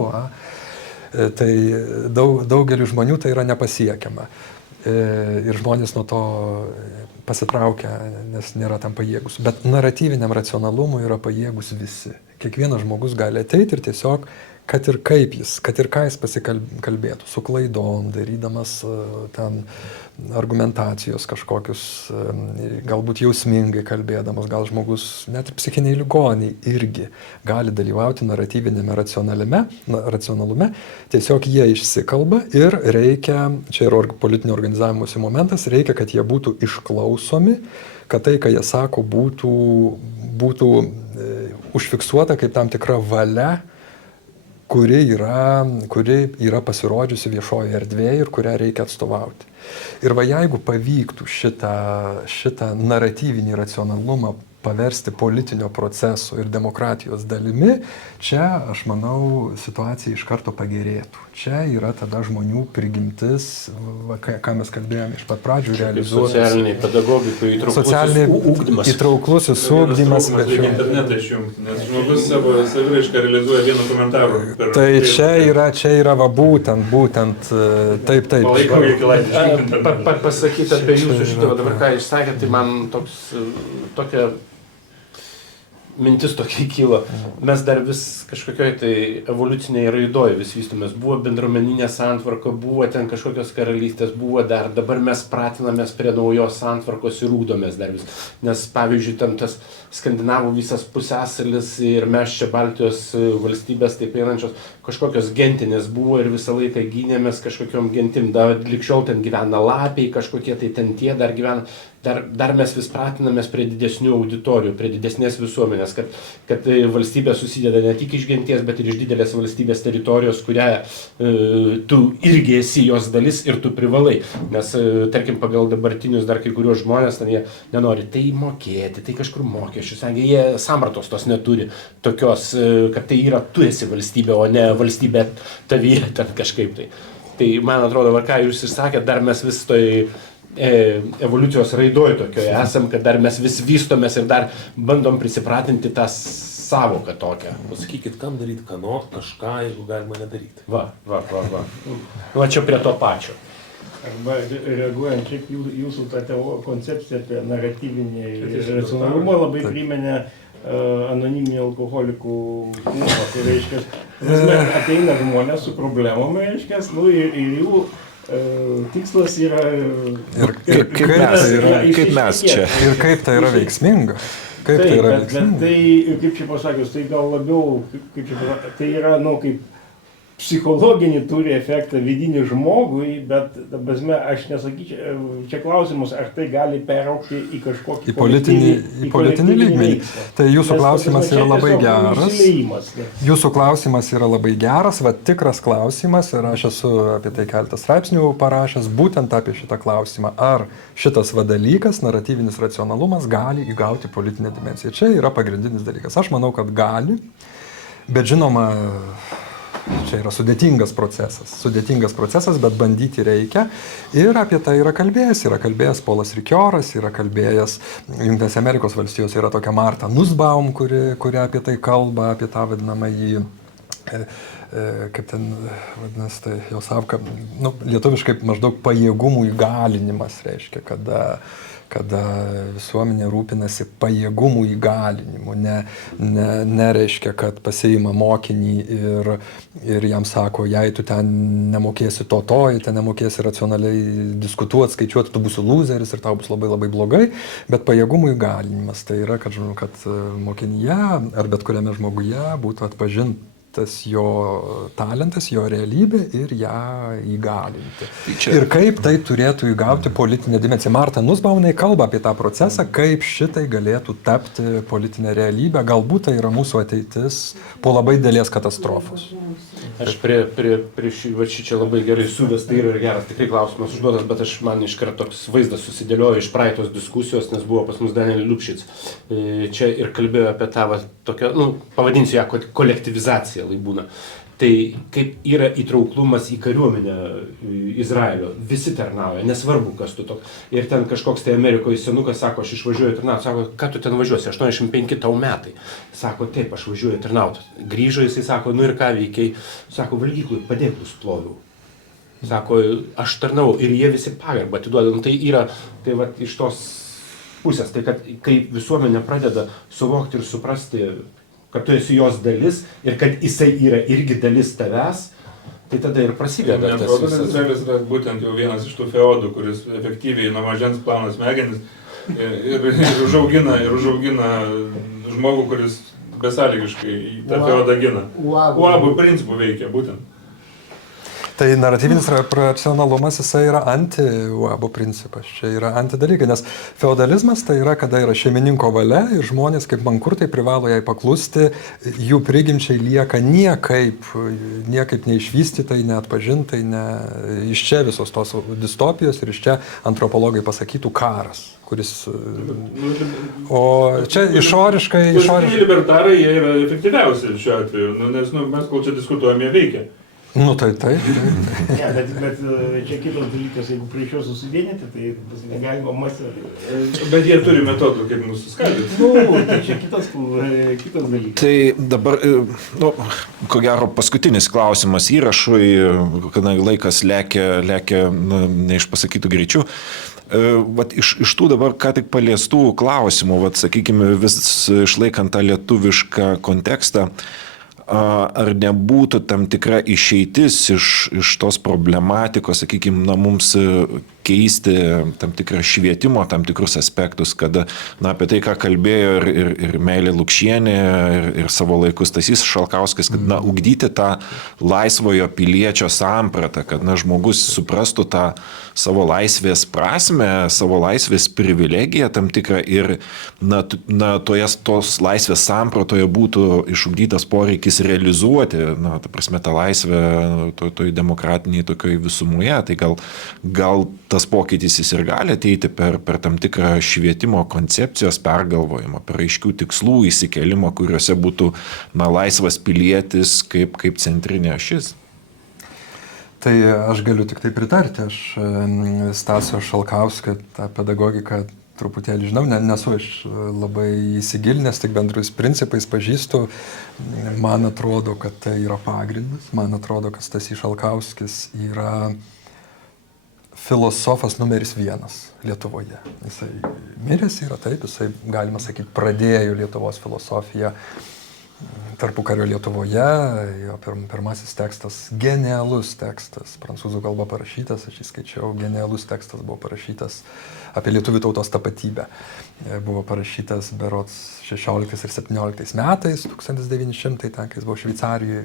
Tai daugeliu žmonių tai yra nepasiekiama. ir žmonės nuo to pasitraukia, nes nėra tam pajėgus. Bet naratyviniam racionalumui yra pajėgus visi. Kiekvienas žmogus gali ateiti ir tiesiog, kad ir kaip jis, kad ir ką jis pasikalbėtų, su klaidom, darydamas ten argumentacijos kažkokius, galbūt jausmingai kalbėdamas, gal žmogus, net ir psichiniai ligoniai irgi gali dalyvauti naratyvinėme racionalume, tiesiog jie išsikalba ir reikia, čia yra politinio organizavimosi momentas, reikia, kad jie būtų išklausomi, kad tai, ką jie sako, būtų užfiksuota kaip tam tikra valia, kuri yra pasirodžiusi viešoje erdvėje ir kurią reikia atstovauti. Ir va jeigu pavyktų šitą naratyvinį racionalumą paversti politinio proceso ir demokratijos dalimi, čia, aš manau, situacija iš karto pagerėtų. Čia yra tada žmonių prigimtis, ką mes kalbėjome iš pat pradžių, realizuotas. Socialiniai pedagogikui įtrauklusis ugdymas. Internetą išjungti, nes žmogus savo saviraišką realizuoja vienu komentaru. Tai čia yra va būtent, taip. Pasakyti apie jūsų šitą, dabar ką išsakėte, tai man tokia mintis tokia kyla. Mes dar vis kažkokioj tai evoliuciniai raidoj vis vystomės. Buvo bendruomeninė santvarka, buvo ten kažkokios karalystės, buvo dar. Dabar mes pratinamės prie naujos santvarkos ir ūkdomės dar vis. Nes pavyzdžiui, ten tas skandinavų visas pusiasalis ir mes čia Baltijos valstybės taip einančios, kažkokios gentinės buvo ir visą laiką gynėmės kažkokiom gentim. Likščiol ten gyvena lapiai, kažkokie tai ten tie dar gyvena. Dar mes vis pratinamės prie didesnių auditorijų, prie didesnės visuomenės, kad valstybė susideda ne tik iš genties, bet ir iš didelės valstybės teritorijos, kurią tu irgi esi jos dalis ir tu privalai. Nes, tarkim, pagal dabartinius dar kai kuriuos žmonės, ten jie nenori tai mokėti, tai kažkur mokesčius, jie sampratos tos neturi tokios, kad tai yra tu esi valstybė, o ne valstybė tavyje ten kažkaip tai. Tai man atrodo, ką jūs išsakėt, dar mes vis toj evoliucijos raidoj tokioje esam, kad dar mes vis vystomės ir dar bandom prisipratinti tą savoką tokią. Pasakykit, kam daryti kažką, jeigu galima nedaryti. Va. Va čia prie to pačio. Arba reaguojant, šiaip jūsų tą koncepciją apie naratyvinį racionalumą labai priminė anoniminių alkoholikų klubą. Tai reiškia, ateina žmonės su problemom, reiškia, ir jų tikslas yra... Kaip mes čia. Ir kaip tai yra veiksminga. Bet tai, kaip čia pasakius, tai gal labiau, tai yra, kaip psichologinį turi efektą vidinį žmogui, bet, aš nesakyčiau, čia klausimus, ar tai gali peraukti į kažkokį politinį lygmenį. Tai jūsų klausimas yra labai geras. Jūsų klausimas yra labai geras, tikras klausimas, ir aš esu apie tai keletą straipsnių parašęs, būtent apie šitą klausimą. Ar šitas dalykas, naratyvinis racionalumas, gali įgauti politinę dimensiją? Čia yra pagrindinis dalykas. Aš manau, kad gali, bet žinoma, čia yra sudėtingas procesas, bet bandyti reikia. Ir apie tai yra kalbėjęs Polas Rikioras, yra kalbėjęs Jungtinėse Amerikos valstijose, yra tokia Marta Nussbaum, kuri apie tai kalba, apie tą vadinamąjį, kaip ten vadinasi, tai jo savoka, lietuviškai maždaug pajėgumų įgalinimas reiškia, kada visuomenė rūpinasi pajėgumų įgalinimu, nereiškia, kad pasiima mokinį ir jam sako, jei tu ten nemokėsi to, jei ten nemokėsi racionaliai diskutuoti, skaičiuoti, tu būsi loseris ir tau bus labai labai blogai, bet pajėgumų įgalinimas tai yra, kad mokinyje ar bet kuriame žmoguje būtų atpažintas jo talentas, jo realybė ir ją įgalinti. Ir kaip tai turėtų įgauti politinę dimensiją. Marta Nussbaum kalba apie tą procesą, kaip šitai galėtų tapti politinę realybę. Galbūt tai yra mūsų ateitis po labai didelės katastrofos. Aš prieš čia labai gerai suvesta ir geras tikrai klausimas užduotas, bet man iškart toks vaizdas susidėliojo iš praeitos diskusijos, nes buvo pas mus Daniel Liupšic. Čia ir kalbėjo apie tą tokią, pavadinsiu ją kolektyvizaciją būna. Tai kaip yra įtrauklumas į kariuomenę Izraelio, visi tarnauja, nesvarbu, kas tu toks. Ir ten kažkoks tai Amerikoje senukas sako, aš išvažiuoju tarnauti, sako, ką tu ten važiuosi, 85 tau metai. Sako, taip, aš važiuoju tarnauti. Grįžo jisai, sako, ir ką veikiai, sako, valgyklui padėklus ploviau. Sako, aš tarnavau ir jie visi pagarbą atiduoda. Nu, tai yra, tai va, iš tos pusės, tai kad kai visuomenė pradeda suvokti ir suprasti, kad tu esi jos dalis ir kad jisai yra irgi dalis tavęs, tai tada ir prasideda. Man atrodo, kad Izraelis yra būtent jau vienas iš tų feodų, kuris efektyviai nuo mažens plauna smegenis ir užaugina žmogų, kuris besąlygiškai tą feodą gina. Uabų principų veikia būtent. Tai naratyvinis racionalumas, jisai yra anti-uabo principas, čia yra antidalykai, nes feodalizmas tai yra, kada yra šeimininko valia ir žmonės kaip mankurtai privalo jai paklusti, jų prigimčiai lieka niekaip neišvystytai, neatpažintai, iš čia visos tos distopijos ir iš čia antropologai pasakytų karas, kuris... O čia išoriškai... Libertarai, jie yra efektyviausi šiuo atveju, nes mes kol čia diskutuojame, jie veikia. Nu tai. Ne, bet čia kitas dalykas, jeigu prie šio susivienyti, tai negalima masę. Bet jie turi metodų, kaip mūsų skaldyti. Nu, tai čia kitas dalykas. Tai dabar, ko gero, paskutinis klausimas įrašui, kadangi laikas lekia neišpasakytų greičių. Vat iš tų dabar ką tik paliestų klausimų, vat, sakykime, vis išlaikant tą lietuvišką kontekstą, ar nebūtų tam tikra išeitis iš tos problematikos, sakykime, mums keisti tam tikrą švietimo, tam tikrus aspektus, kad apie tai, ką kalbėjo ir Meilė Lukšienė, ir savo laikus Stasys Šalkauskis, kad ugdyti tą laisvojo piliečio sampratą, kad žmogus suprastų tą savo laisvės prasmę, savo laisvės privilegiją tam tikrą ir tos laisvės sampratoje būtų išugdytas poreikis realizuoti, ta prasme, tą laisvę toj demokratiniai tokioj visumoje. Tai gal tas pokytis jis ir gali ateiti per tam tikrą švietimo koncepcijos pergalvojimą, per aiškių tikslų įsikelimą, kuriuose būtų laisvas pilietis kaip centrinė ašis. Tai aš galiu tik tai pritarti. Aš Stasio Šalkauskio tą pedagogiką truputėlį žinau, nesu aš labai įsigilinęs, tik bendrais principais pažįstu. Man atrodo, kad tai yra pagrindas. Man atrodo, kad Stasys Šalkauskis yra filosofas numeris 1 Lietuvoje. Jisai miręs yra, taip, jisai, galima sakyti, pradėjo Lietuvos filosofiją tarpukario Lietuvoje. Jo pirmasis tekstas, genialus tekstas, prancūzų kalba parašytas, aš įskaičiau, genialus tekstas buvo parašytas apie lietuvių tautos tapatybę. Buvo parašytas berods 16 ir 17 metais, 1900, ten, kai jis buvo Šveicarijoje,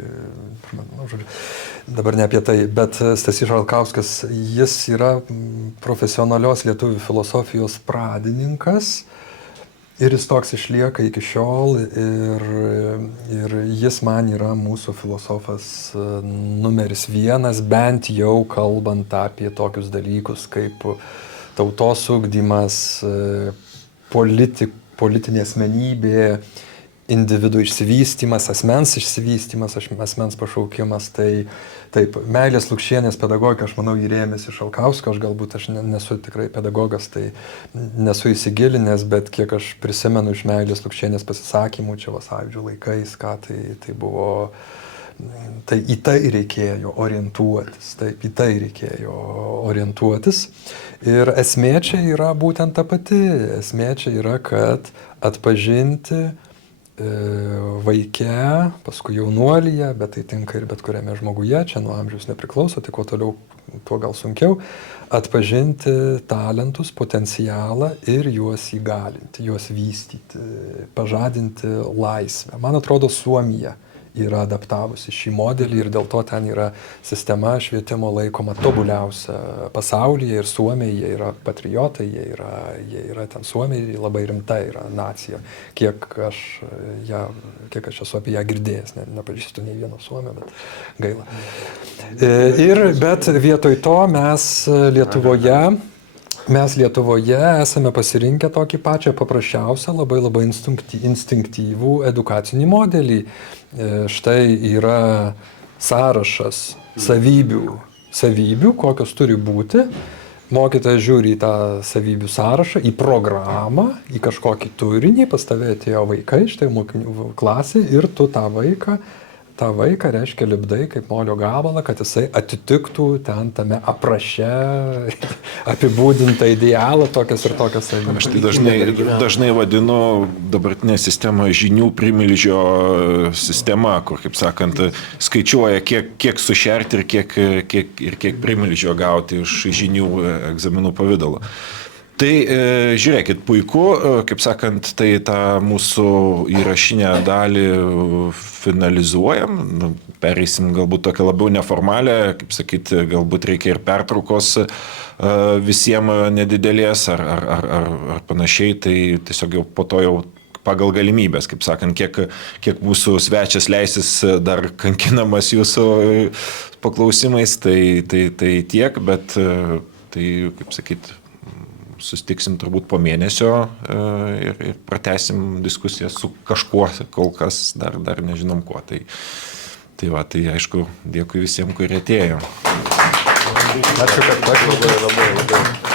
dabar ne apie tai, bet Stasys Šalkauskis, jis yra profesionalios lietuvių filosofijos pradininkas ir jis toks išlieka iki šiol ir jis man yra mūsų filosofas numeris 1, bent jau kalbant apie tokius dalykus kaip tautos ugdymas, politinė asmenybė, individų išsivystymas, asmens išsivystymas, asmens pašaukimas. Tai taip, Meilės Lukšienės pedagogika, aš manau, įrėmėsi Šalkauskio, aš nesu tikrai pedagogas, tai nesu įsigilinęs, bet kiek aš prisimenu iš Meilės Lukšienės pasisakymų čia Vasavydžio laikais, tai buvo... Tai į tai reikėjo orientuotis. Ir esmė čia yra būtent ta pati. Esmė čia yra, kad atpažinti vaike, paskui jaunuolyje, bet tai tinka ir bet kuriame žmoguje, čia nuo amžiaus nepriklauso, tai kuo toliau, tuo gal sunkiau, atpažinti talentus, potencialą ir juos įgalinti, juos vystyti, pažadinti laisvę. Man atrodo, Suomija yra adaptavusi šį modelį ir dėl to ten yra sistema švietimo laikoma tobuliausia pasaulyje ir Suomiai, jie yra patriotai, jie yra ten Suomiai, labai rimta yra nacija, kiek aš esu apie ją girdėjęs, nepažįstu nei vieno Suomio, bet gaila. Bet vietoj to mes Lietuvoje esame pasirinkę tokį pačią paprasčiausią, labai instinktyvų edukacinį modelį. Štai yra sąrašas savybių, kokios turi būti. Mokytojas žiūri į tą savybių sąrašą, į programą, į kažkokį turinį, pas tave atėjo vaikai, štai mokinių klasė ir tu tą vaiką tą vaiką, reiškia, lipdai kaip molio gabalą, kad jisai atitiktų ten tame apraše apibūdintą idealą tokias ir tokias savybės. Aš tai dažnai vadinu dabartinę sistemą žinių primilžio sistema, kur, kaip sakant, skaičiuoja, kiek sušerti ir kiek primilžio gauti iš žinių egzaminų pavidalo. Tai žiūrėkit, puiku, kaip sakant, tai tą mūsų įrašinę dalį finalizuojam, pereisim galbūt tokią labiau neformalę, kaip sakyti, galbūt reikia ir pertraukos visiems nedidelės ar panašiai, tai tiesiog jau po to jau pagal galimybės, kaip sakant, kiek mūsų svečias leisis dar kankinamas jūsų paklausimais, tai tiek, bet tai, kaip sakyti, sustiksim turbūt po mėnesio ir pratęsim diskusiją su kažkuo, kol kas dar nežinom kuo. Tai aišku, dėkui visiems, kurie atėjo. Ačiū, kad pakvietėte. Labai.